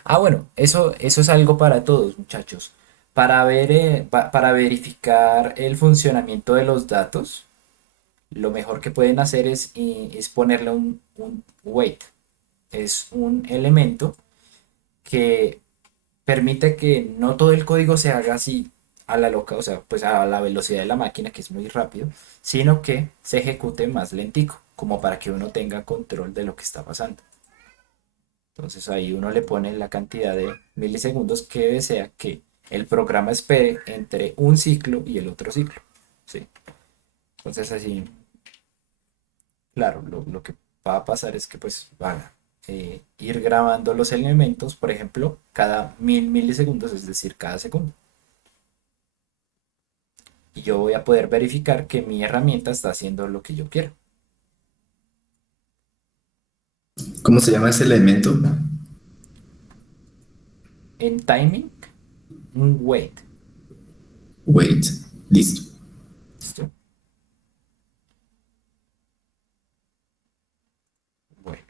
Ah, bueno, eso es algo para todos, muchachos. Para verificar el funcionamiento de los datos, lo mejor que pueden hacer es ponerle un wait. Es un elemento que permite que no todo el código se haga así a la loca, o sea, pues a la velocidad de la máquina, que es muy rápido, sino que se ejecute más lentico, como para que uno tenga control de lo que está pasando. Entonces ahí uno le pone la cantidad de milisegundos que desea que el programa espere entre un ciclo y el otro ciclo. ¿Sí? Entonces así, claro, lo que va a pasar es que pues van a ir grabando los elementos, por ejemplo, cada 1000 milisegundos, es decir, cada segundo. Y yo voy a poder verificar que mi herramienta está haciendo lo que yo quiero. ¿Cómo se llama ese elemento? En timing, un wait. Wait, listo. ¿Listo? Bueno.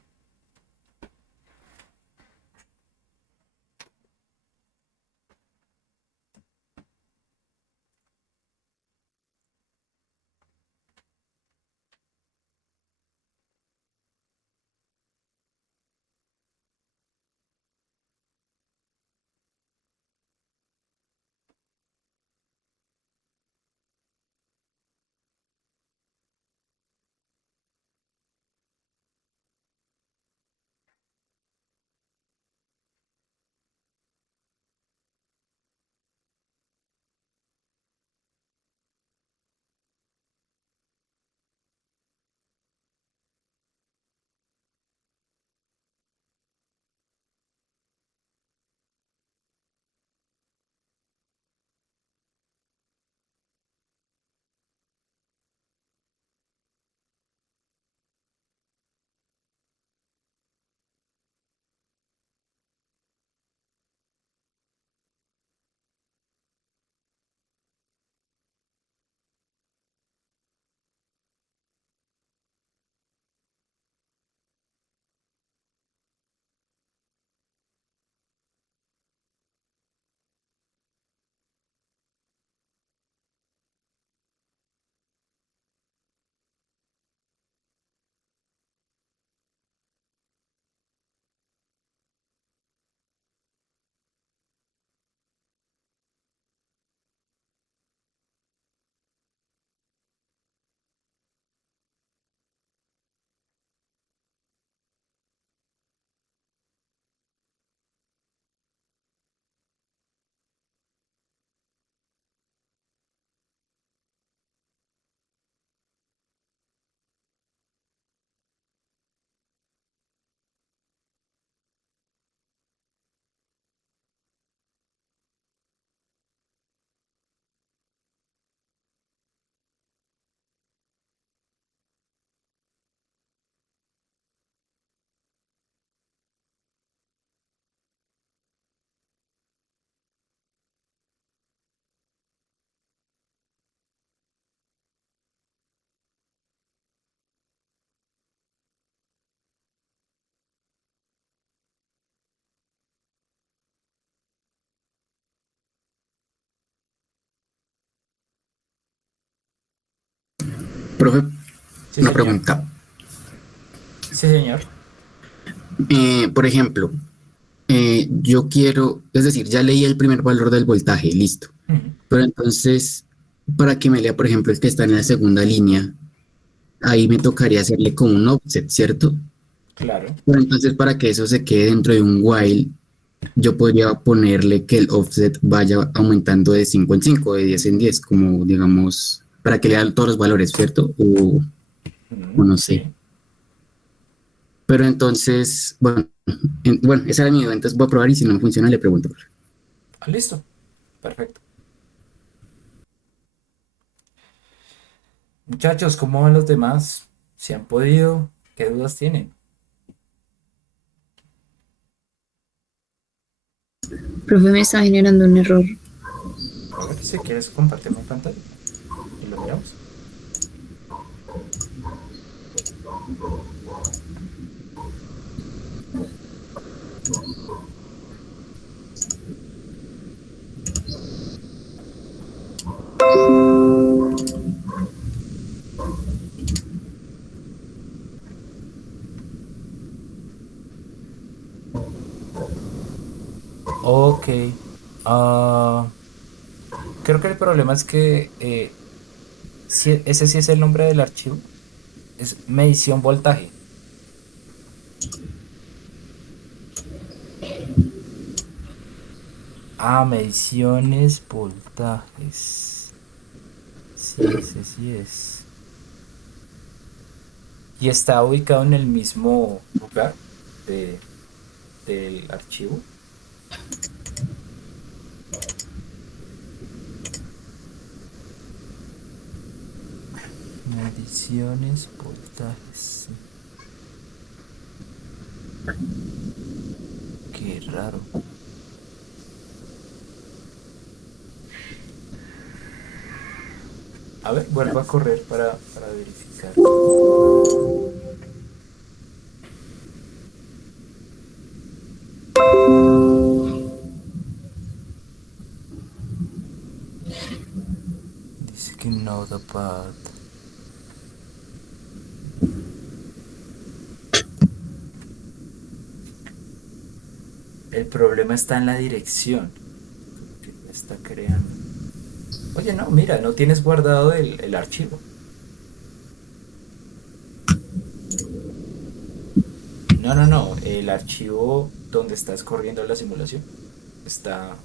Profe, Sí, una señor. pregunta. Sí, señor. Por ejemplo, yo quiero, es decir, ya leí el primer valor del voltaje, listo. Ujú. Pero entonces, para que me lea, por ejemplo, el que está en la segunda línea, ahí me tocaría hacerle como un offset, ¿cierto? Claro. Pero entonces, para que eso se quede dentro de un while, yo podría ponerle que el offset vaya aumentando de 5 en 5, de 10 en 10, como digamos, para que lea todos los valores, ¿cierto? O Ujú. no sé. Sí. Pero entonces, bueno, bueno, esa era mi duda, entonces voy a probar y si no me funciona le pregunto. Ah, listo. Perfecto. Muchachos, ¿cómo van los demás? ¿Si han podido? ¿Qué dudas tienen? Profe, me está generando un error. A ver, si quieres compartirme pantalla y lo miramos. Ok. Ah, creo que el problema es que ese sí es el nombre del archivo. Es medición voltaje. Ah, mediciones voltajes. Sí, ese sí es. Y está ubicado en el mismo lugar de, del archivo. Mediciones voltajes. Sí. Qué raro. A ver, vuelvo a correr para verificar. Dice que no the path. El problema está en la dirección que me está creando. Oye, no, mira, no tienes guardado el archivo. No, no, no. El archivo donde estás corriendo la simulación está.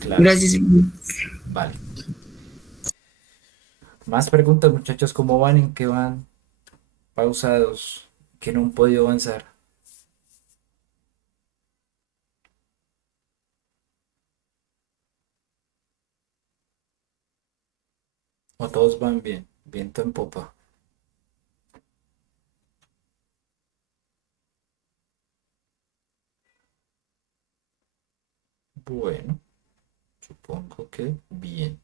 Claro. Gracias. Vale. Más preguntas, muchachos. ¿Cómo van? ¿En qué van? Pausados. Que no han podido avanzar. O todos van bien. Viento en popa. Bueno, supongo que bien.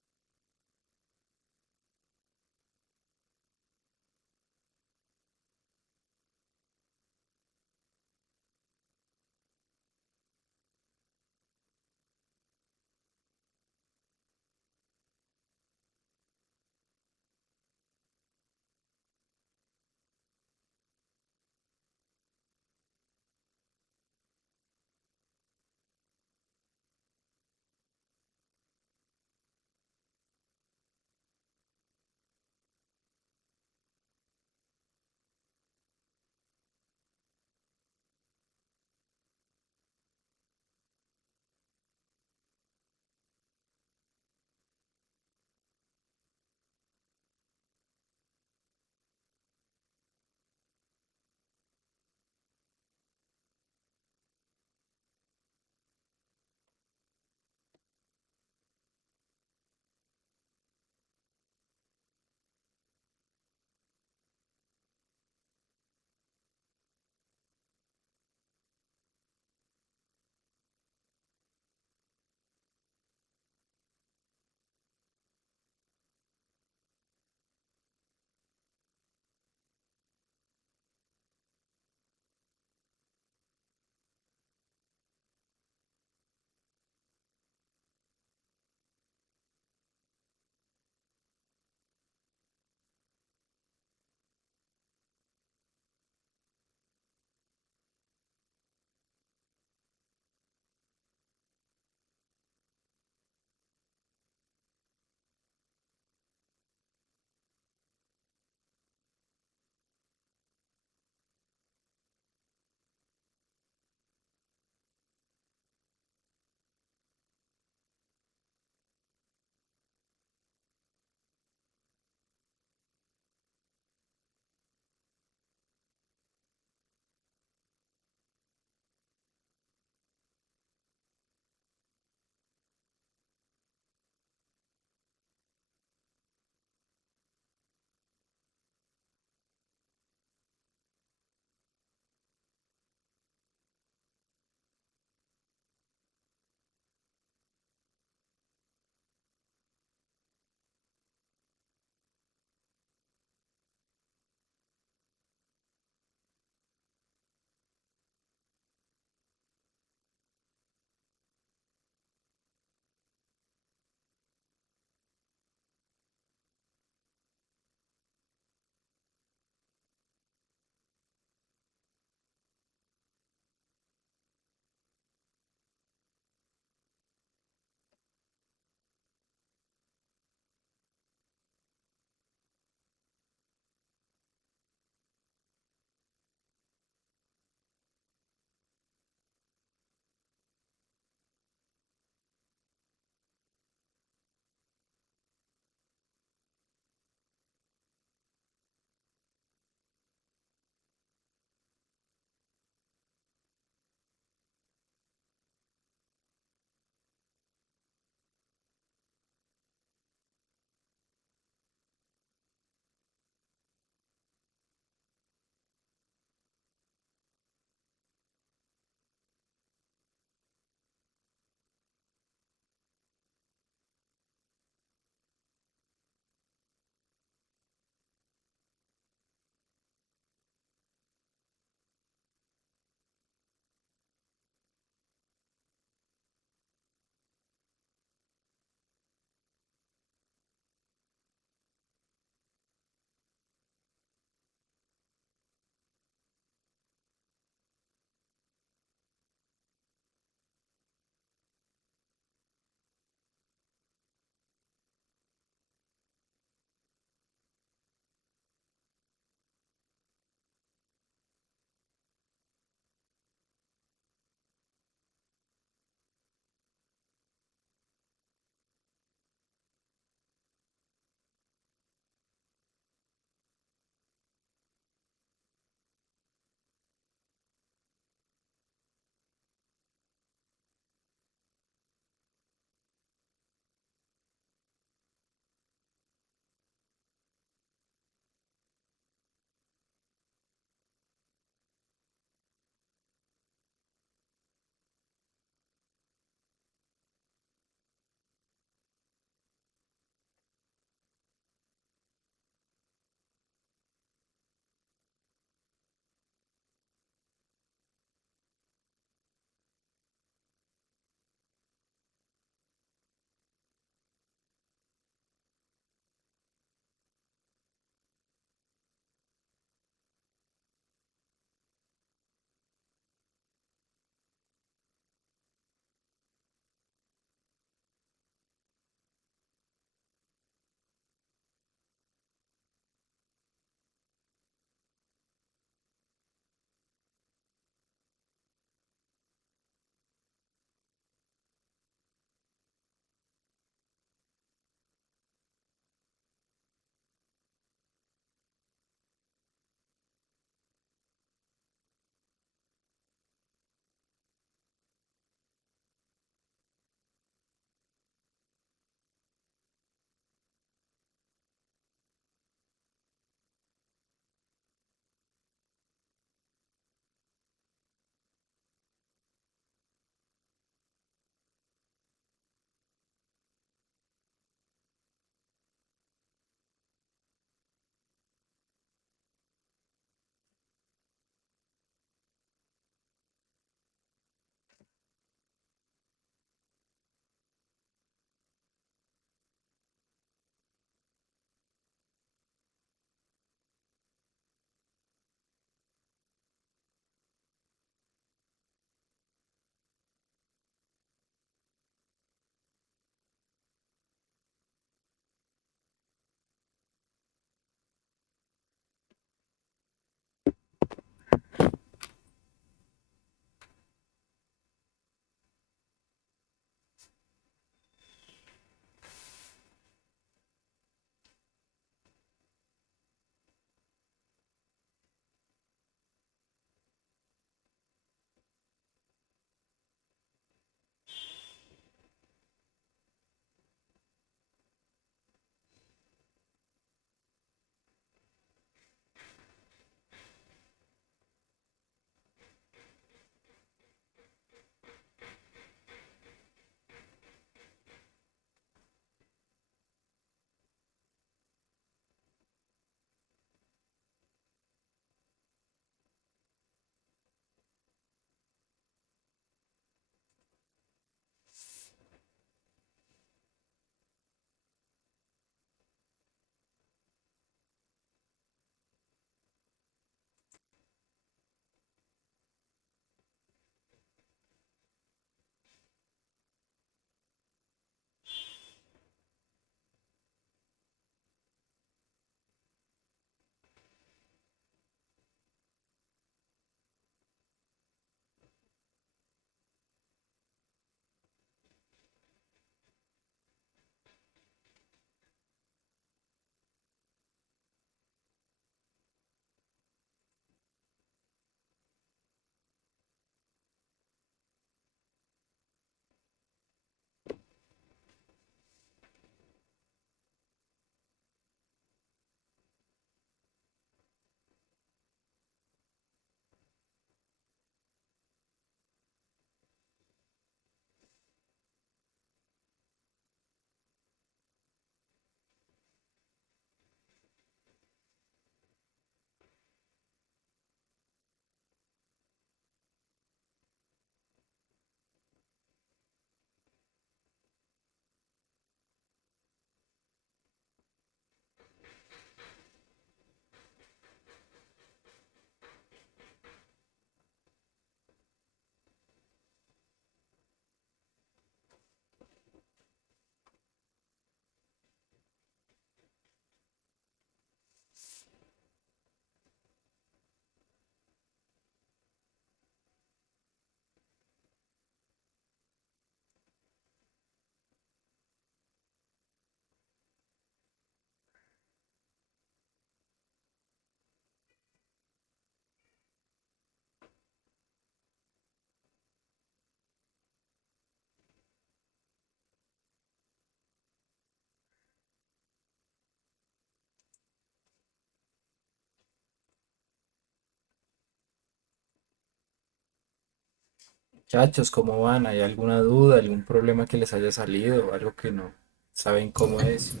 Muchachos, ¿cómo van? ¿Hay alguna duda, algún problema que les haya salido, algo que no saben cómo es?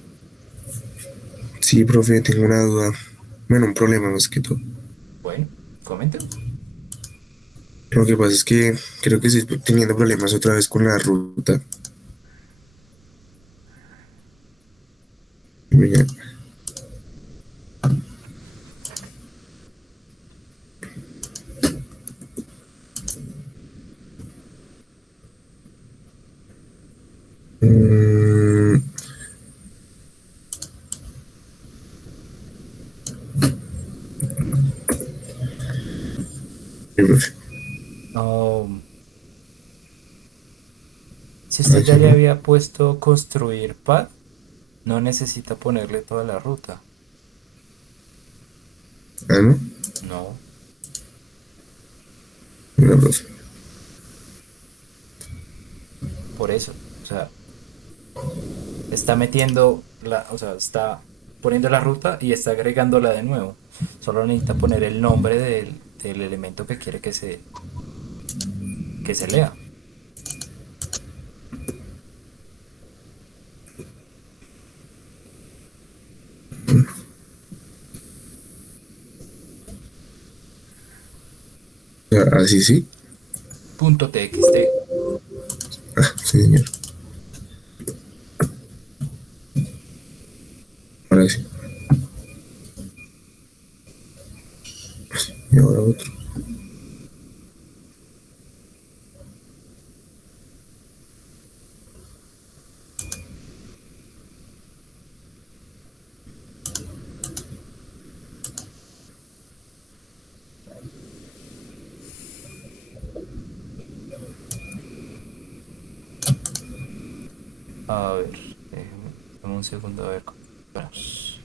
Sí, profe, tengo una duda. Bueno, un problema más que todo. Bueno, comenten. Lo que pasa es que creo que estoy teniendo problemas otra vez con la ruta. Mira, mm, profe, No, si a usted ver ya si le no. había puesto construir pad, no necesita ponerle toda la ruta. Ah, no. No, Mira, profe. por eso. O sea, está metiendo o sea, está poniendo la ruta y está agregándola de nuevo. Solo necesita poner el nombre del elemento que quiere que se lea. Ah, así sí. Punto .txt. Ah, sí, señor. Ahora sí. Y ahora otro. A ver, dame un segundo a ver cómo vamos.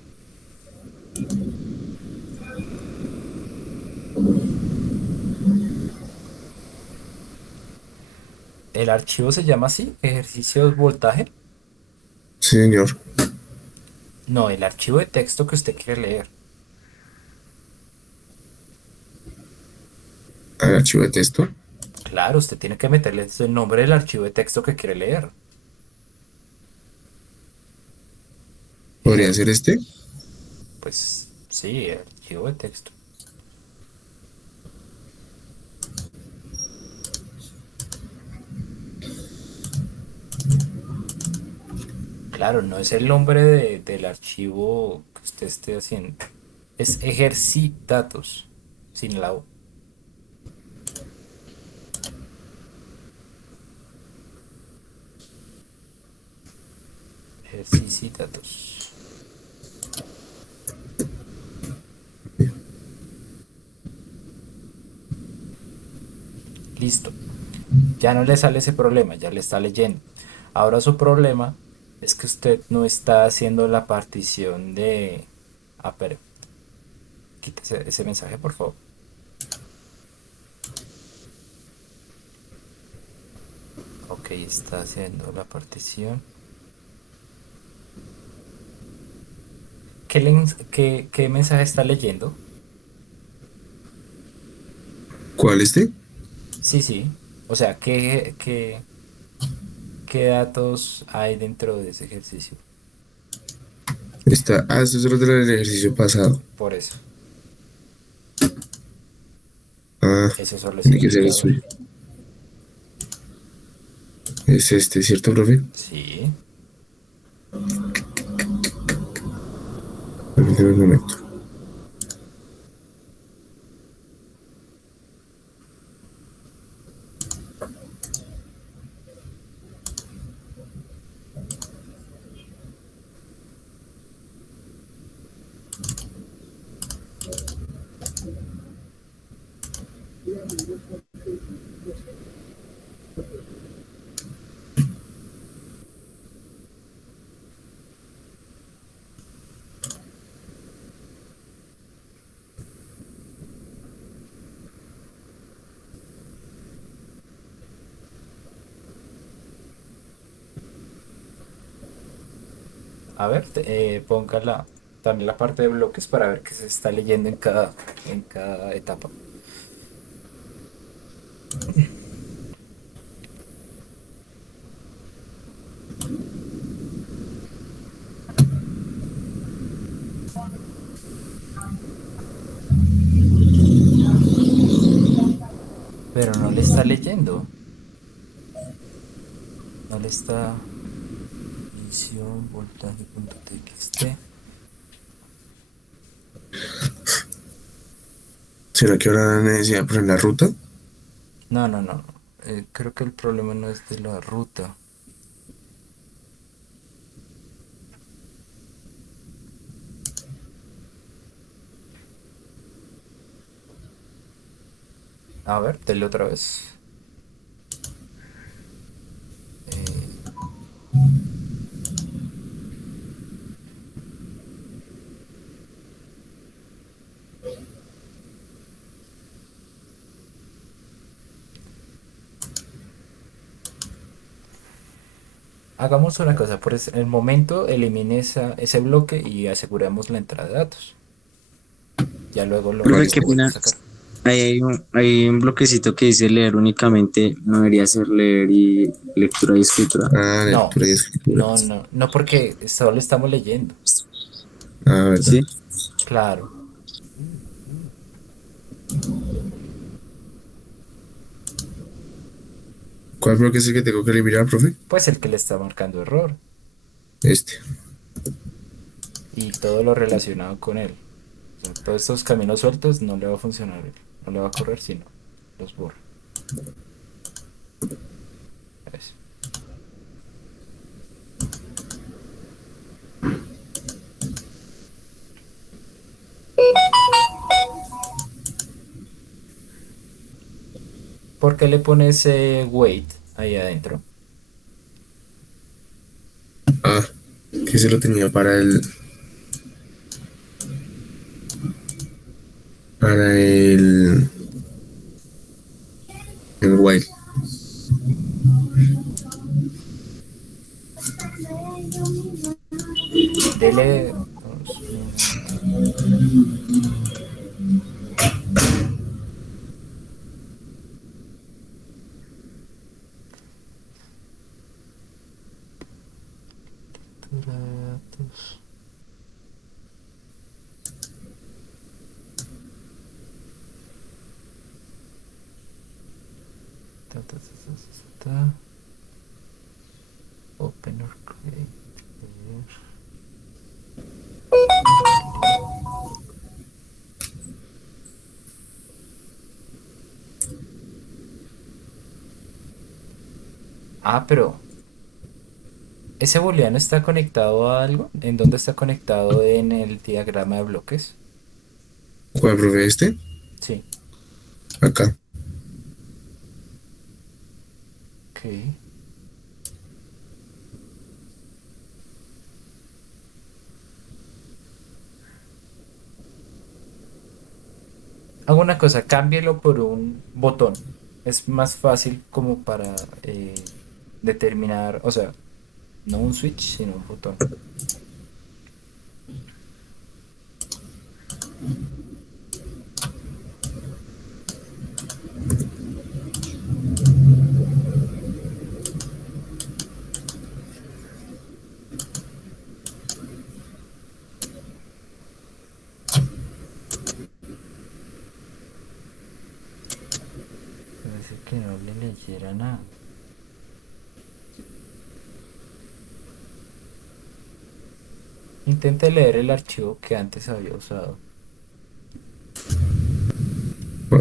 El archivo se llama así, ejercicios voltaje. Sí, señor. No, el archivo de texto que usted quiere leer. Al archivo de texto. Claro, usted tiene que meterle el nombre del archivo de texto que quiere leer. Podría Ejer- ser este. pues sí, el archivo de texto. Claro, no es el nombre del archivo que usted esté haciendo. Es ejercitatos, sin la O. Ejercitatos. Listo. Ya no le sale ese problema, ya le está leyendo. Ahora su problema es que usted no está haciendo la partición de... Ah, pero quítese ese mensaje, por favor. Ok, está haciendo la partición. ¿Qué mensaje está leyendo? ¿Cuál este? Sí, sí. O sea, ¿qué datos hay dentro de ese ejercicio? Está. Ah, esto es otro del ejercicio pasado. Por eso, Ah, ese solo es tiene que ser el indicador. suyo. Es este, ¿cierto, profe? Sí. Permítame un momento. A ver, ponga también la parte de bloques para ver qué se está leyendo en cada etapa. Pero no le está leyendo. No le está. Medición, voltaje.txt. ¿Será que ahora necesita poner la ruta? No, no, no. Creo que el problema no es de la ruta. A ver, dele otra vez. Eh, Hagamos una cosa. Por el momento elimine ese bloque y aseguremos la entrada de datos. Ya luego Profe, lo qué vuelvo a pena. sacar. Ahí hay un bloquecito que dice leer únicamente, no debería ser leer y lectura y escritura. Ah, No, lectura y escritura. no, no, no porque solo estamos leyendo. Ah, ¿verdad? ¿Sí? Claro. ¿Cuál bloque es el que tengo que eliminar, profe? Pues el que le está marcando error Este. y todo lo relacionado con él. O sea, todos estos caminos sueltos no le va a funcionar, no le va a correr, sino los borra. Eso. ¿Por qué le pones wait ahí adentro? Ah, que se lo tenía para el while. Dele 2 minutos. Datos. Ta, ta, ta, ta, ta, ta. Open or create. Ah, pero ¿ese booleano está conectado a algo? ¿En dónde está conectado en el diagrama de bloques? ¿Cuál, profe? Este. Sí, Acá. ok. Hago una cosa, cámbielo por un botón. Es más fácil como para determinar, o sea, no un switch, sino un botón. Parece que no le leyera nada. Intente leer el archivo que antes había usado.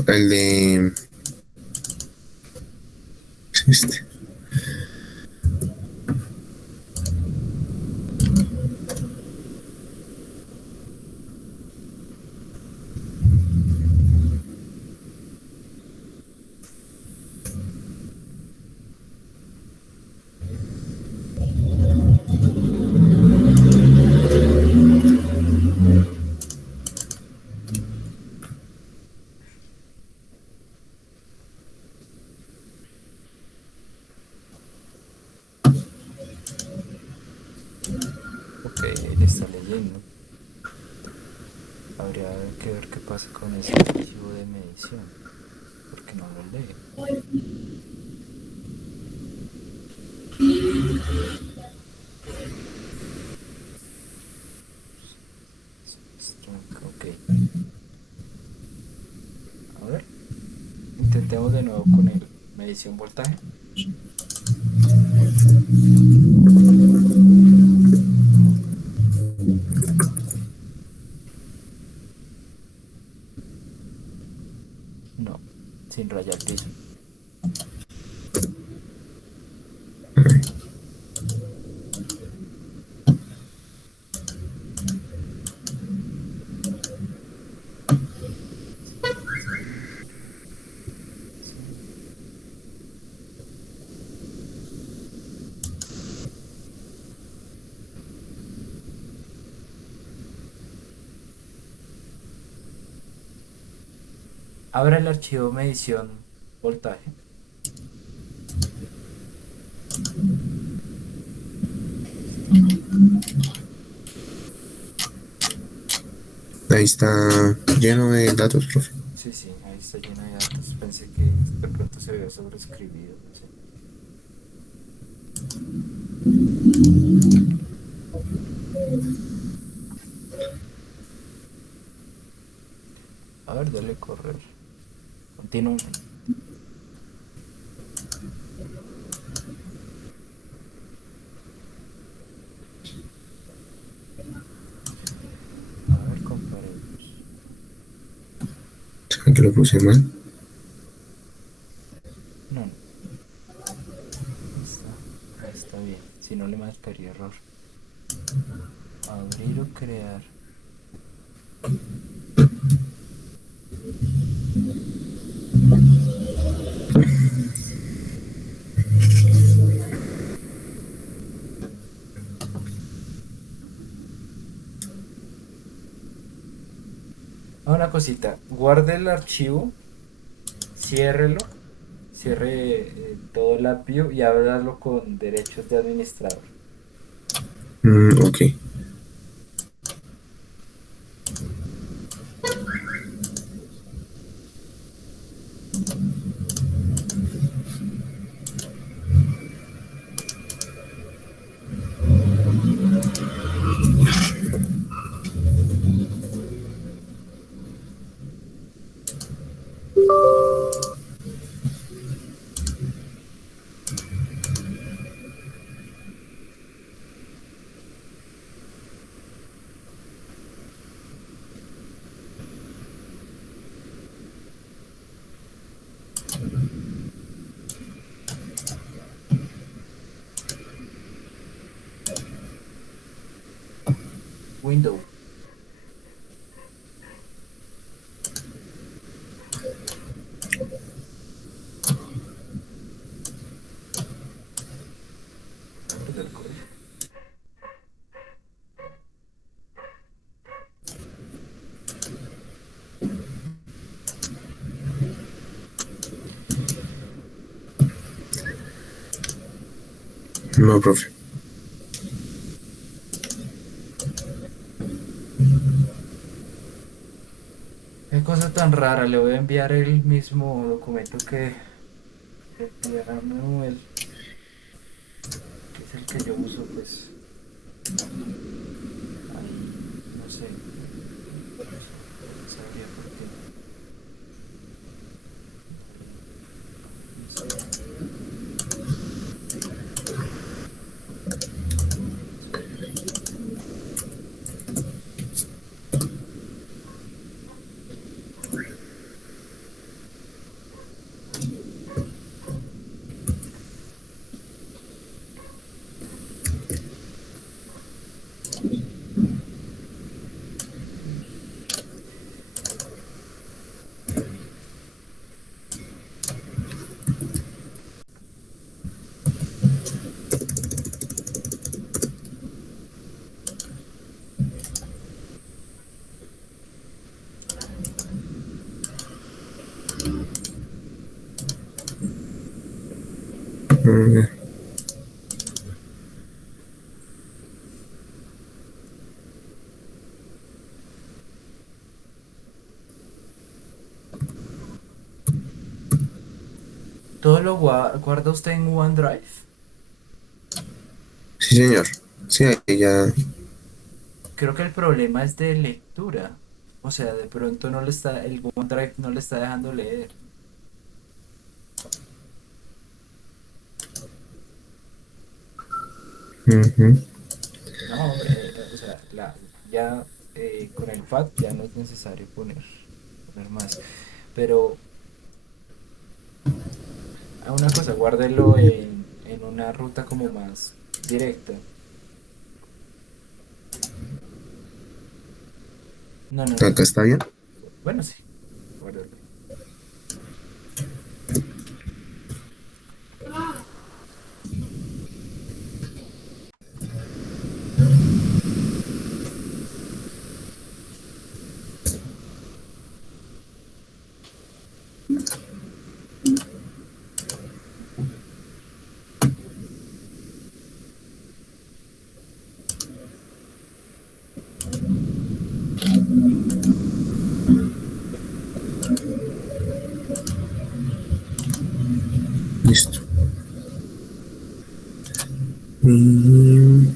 El de. Este. Ok, él está leyendo. Habría que ver qué pasa con ese archivo de medición. Porque no lo lee. Ok. A ver. Intentemos Probemos de nuevo con el medición voltaje. No, sin rayar piso. Abra el archivo medición voltaje. Ahí está lleno de datos, profe. Sí, sí, ahí está lleno de datos. Pensé que de pronto se había sobreescribido. No sé. A ver, dale correr. Continúe. A ver, comparemos. ¿Saben que lo puse mal? No, no. Ahí está bien. Si no le marcaría error. Abrir o crear. Una cosita, guarde el archivo, ciérrelo, cierre todo el AppView y ábralo con derechos de administrador. Ok. Window. Guarda el código. No, profe. Qué cosa tan rara, le voy a enviar el mismo documento que envié a Manuel, que es el que yo uso, pues ahí, no sé, no sabría por qué. No sé. Mm, ¿Todo lo guarda usted en OneDrive? Sí, señor. Sí, ahí ya. Creo que el problema es de lectura. O sea, de pronto no le está, el OneDrive no le está dejando leer. Ujú. No, hombre, o sea, ya con el FAT ya no es necesario poner más. Pero a una cosa, guárdelo en una ruta como más directa. No, no, no. Acá está bien. Bueno, sí, guárdalo ahí. Listo. Mm,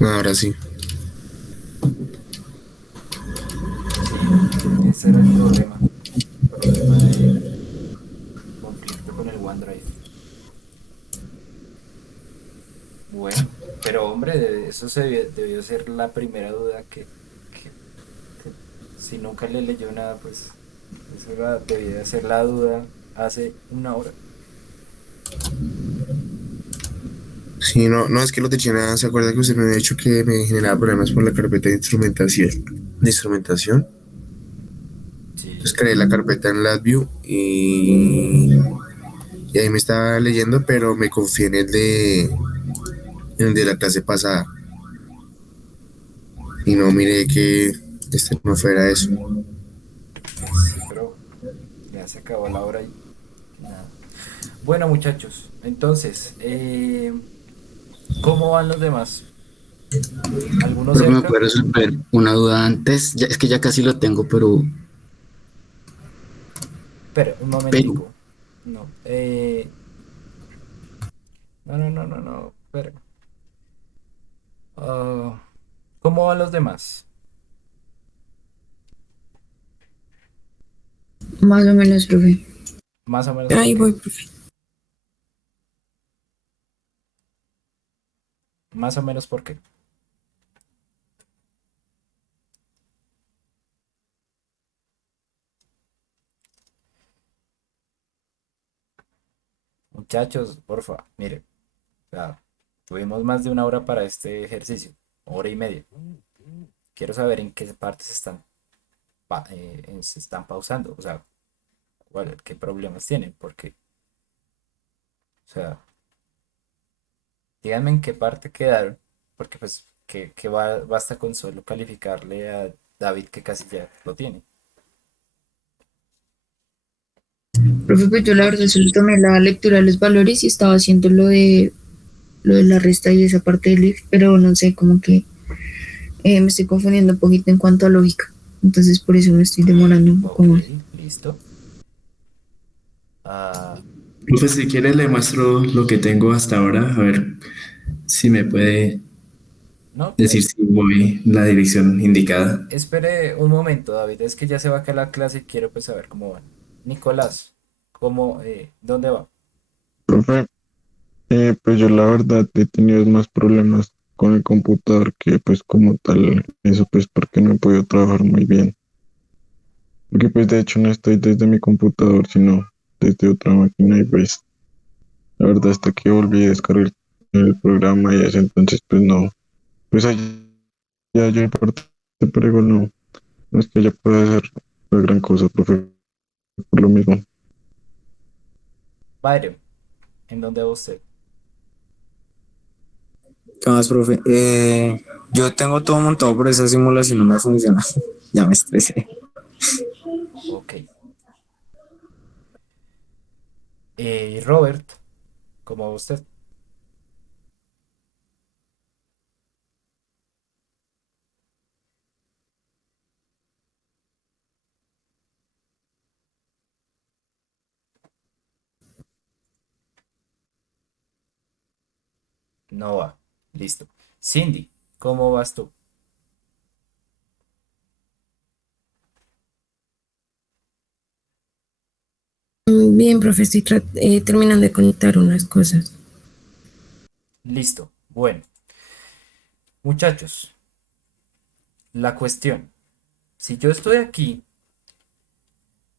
ahora sí. Sí, ese era el problema. Problema de conflicto con el OneDrive. Bueno, pero hombre, eso debió ser la primera duda que si nunca le leyó nada, pues eso debía ser la duda hace una hora. Sí, no, no es que lo de China, ¿se acuerda que usted me había dicho que me generaba problemas por la carpeta de instrumentación? De instrumentación. Entonces Sí. creé la carpeta en LabVIEW y ahí me estaba leyendo, pero me confié en el de la clase pasada. Y no miré que este no fuera eso. Sí, pero ya se acabó la hora y nada. Bueno, muchachos, entonces, ¿cómo van los demás? ¿Alguno Profe, ¿me cerca? puede resolver una duda antes? Ya, es que ya casi lo tengo, Espera, un pero, momentico. No, no, no, no, no, no, espera. Ah, ¿cómo van los demás? Más o menos, profe. Más o menos, ¿por Ahí qué? voy, profe. Más o menos, ¿por qué? Muchachos, porfa, mire, o sea, tuvimos más de una hora para este ejercicio, hora y media. Quiero saber en qué partes se están pausando, o sea, qué problemas tienen, porque, o sea, díganme en qué parte quedaron, porque pues que basta con solo calificarle a David que casi ya lo tiene. Profe, pues yo la verdad solo tomé la lectura de los valores y estaba haciendo lo de la resta y esa parte del if, pero no sé, como que me estoy confundiendo un poquito en cuanto a lógica. Entonces por eso me estoy demorando un poco Ok, más. listo. Ah, Profe, si quiere le muestro lo que tengo hasta ahora, a ver si me puede no, decir si voy en la dirección indicada. espere un momento, David, es que ya se va acá la clase y quiero pues saber cómo van. Nicolás, ¿dónde va? Profe, pues yo la verdad he tenido más problemas con el computador que pues como tal, eso pues porque no he podido trabajar muy bien. Porque pues de hecho no estoy desde mi computador, sino desde otra máquina y pues la verdad hasta que volví a descargar el programa y eso, entonces pues no, pues ahí ya yo en parte, pero igual no, no es que ya pueda hacer la gran cosa, profe, por lo mismo. Byron, ¿en dónde va usted? ¿Qué más, profe? Yo tengo todo montado, pero esa simulación no me funciona. Ya me estresé. Ok. Robert, ¿cómo va usted? No va. Listo. Cindy, ¿cómo vas tú? Bien, profe, estoy terminando de conectar unas cosas. Listo. Bueno, muchachos, la cuestión. Si yo estoy aquí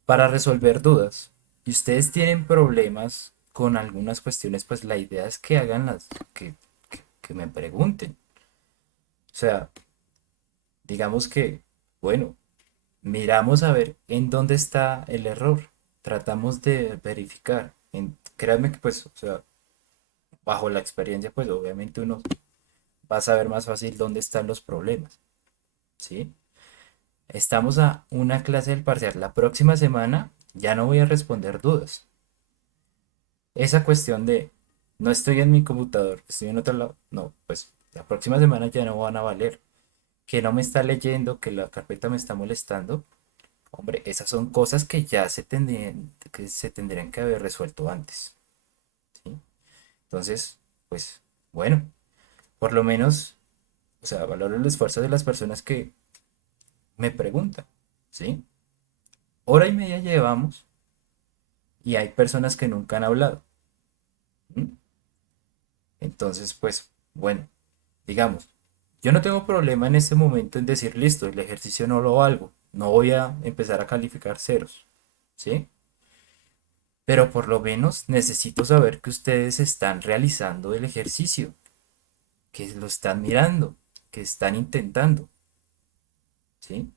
para resolver dudas y ustedes tienen problemas con algunas cuestiones, pues la idea es que hagan que me pregunten. O sea, digamos que, bueno, miramos a ver en dónde está el error. Tratamos de verificar. Créanme que, pues, o sea, bajo la experiencia, pues obviamente uno va a saber más fácil dónde están los problemas. ¿Sí? Estamos a una clase del parcial. La próxima semana ya no voy a responder dudas. Esa cuestión de no estoy en mi computador, estoy en otro lado. No, pues la próxima semana ya no van a valer. Que no me está leyendo, que la carpeta me está molestando. Hombre, esas son cosas que ya se tendrían que haber resuelto antes. ¿Sí? Entonces, pues, bueno, por lo menos, o sea, valoro el esfuerzo de las personas que me preguntan. ¿Sí? Hora y media llevamos y hay personas que nunca han hablado. ¿Mm? Entonces, pues, bueno, digamos, yo no tengo problema en este momento en decir, listo, el ejercicio no lo valgo, no voy a empezar a calificar ceros, ¿sí? Pero por lo menos necesito saber que ustedes están realizando el ejercicio, que lo están mirando, que están intentando, ¿sí?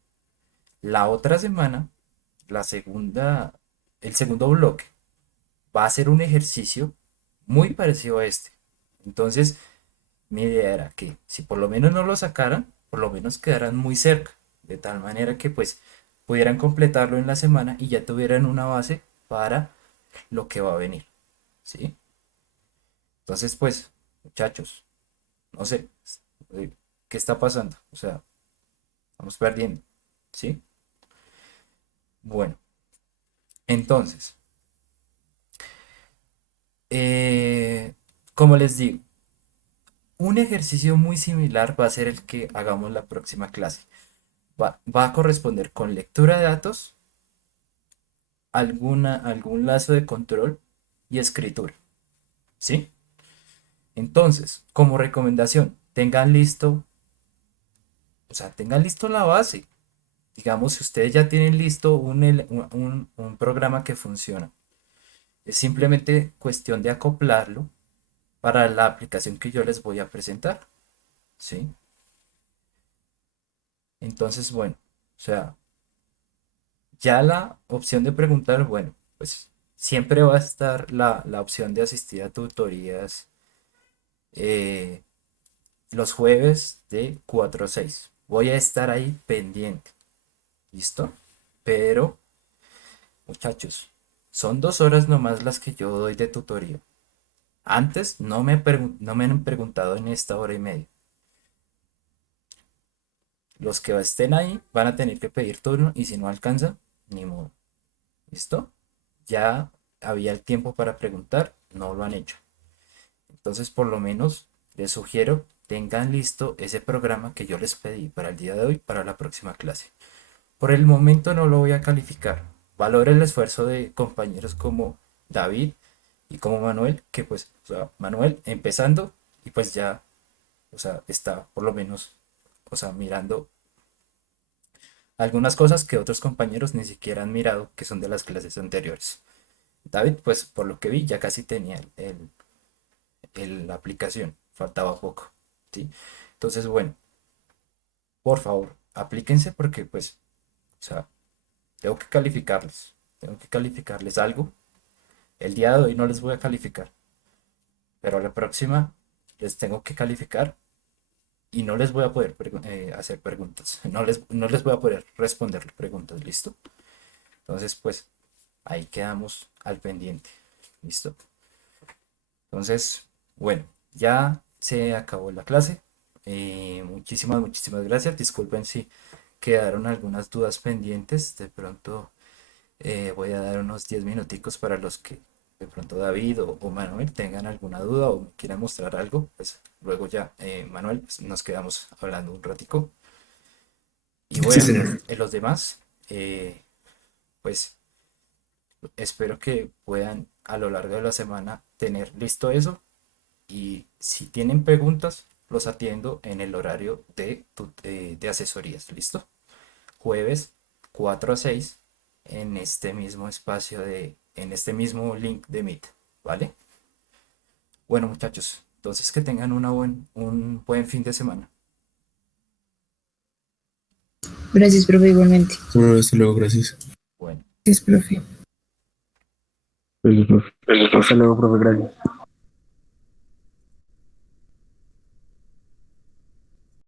La otra semana, la segunda, el segundo bloque va a ser un ejercicio muy parecido a este. Entonces, mi idea era que si por lo menos no lo sacaran, por lo menos quedaran muy cerca, de tal manera que pues pudieran completarlo en la semana y ya tuvieran una base para lo que va a venir, ¿sí? Entonces, pues, muchachos, no sé, eh, ¿qué está pasando? O sea, estamos perdiendo, ¿sí? Bueno, entonces, eh, como les digo, un ejercicio muy similar va a ser el que hagamos la próxima clase. Va a corresponder con lectura de datos, algún lazo de control y escritura, ¿sí? Entonces, como recomendación, tengan listo, o sea, tengan listo la base. Digamos, si ustedes ya tienen listo un programa que funciona, es simplemente cuestión de acoplarlo para la aplicación que yo les voy a presentar, ¿sí? Entonces, bueno, o sea, ya la opción de preguntar, bueno, pues siempre va a estar la opción de asistir a tutorías eh, los jueves de 4 a 6. Voy a estar ahí pendiente, ¿listo? Pero, muchachos, son 2 horas nomás las que yo doy de tutoría. Antes no me han preguntado en esta hora y media. Los que estén ahí van a tener que pedir turno y si no alcanza, ni modo. ¿Listo? Ya había el tiempo para preguntar, no lo han hecho. Entonces, por lo menos, les sugiero tengan listo ese programa que yo les pedí para el día de hoy, para la próxima clase. Por el momento no lo voy a calificar. Valoro el esfuerzo de compañeros como David y como Manuel, que pues, o sea, Manuel empezando y pues ya, o sea, está por lo menos, o sea, mirando algunas cosas que otros compañeros ni siquiera han mirado, que son de las clases anteriores. David, pues por lo que vi, ya casi tenía la aplicación, faltaba poco, ¿sí? Entonces, bueno, por favor, aplíquense porque pues, o sea, tengo que calificarles algo. El día de hoy no les voy a calificar, pero la próxima les tengo que calificar y no les voy a poder hacer preguntas, no les voy a poder responder preguntas, ¿listo? Entonces, pues, ahí quedamos al pendiente, ¿listo? Entonces, bueno, ya se acabó la clase. Muchísimas gracias. Disculpen si quedaron algunas dudas pendientes. De pronto voy a dar unos 10 minuticos para los que de pronto David o Manuel tengan alguna duda o quieran mostrar algo, pues luego ya, Manuel, pues, nos quedamos hablando un ratico. Y Sí, bueno, señor. en los demás, pues espero que puedan a lo largo de la semana tener listo eso y si tienen preguntas, los atiendo en el horario de asesorías, ¿listo? Jueves 4 a 6 en este mismo espacio en este mismo link de Meet, ¿vale? Bueno, muchachos, entonces que tengan un buen fin de semana. Gracias, profe, igualmente. Bueno, hasta luego, gracias. Bueno. Es profe. Pues, profe. Hasta luego, profe, gracias.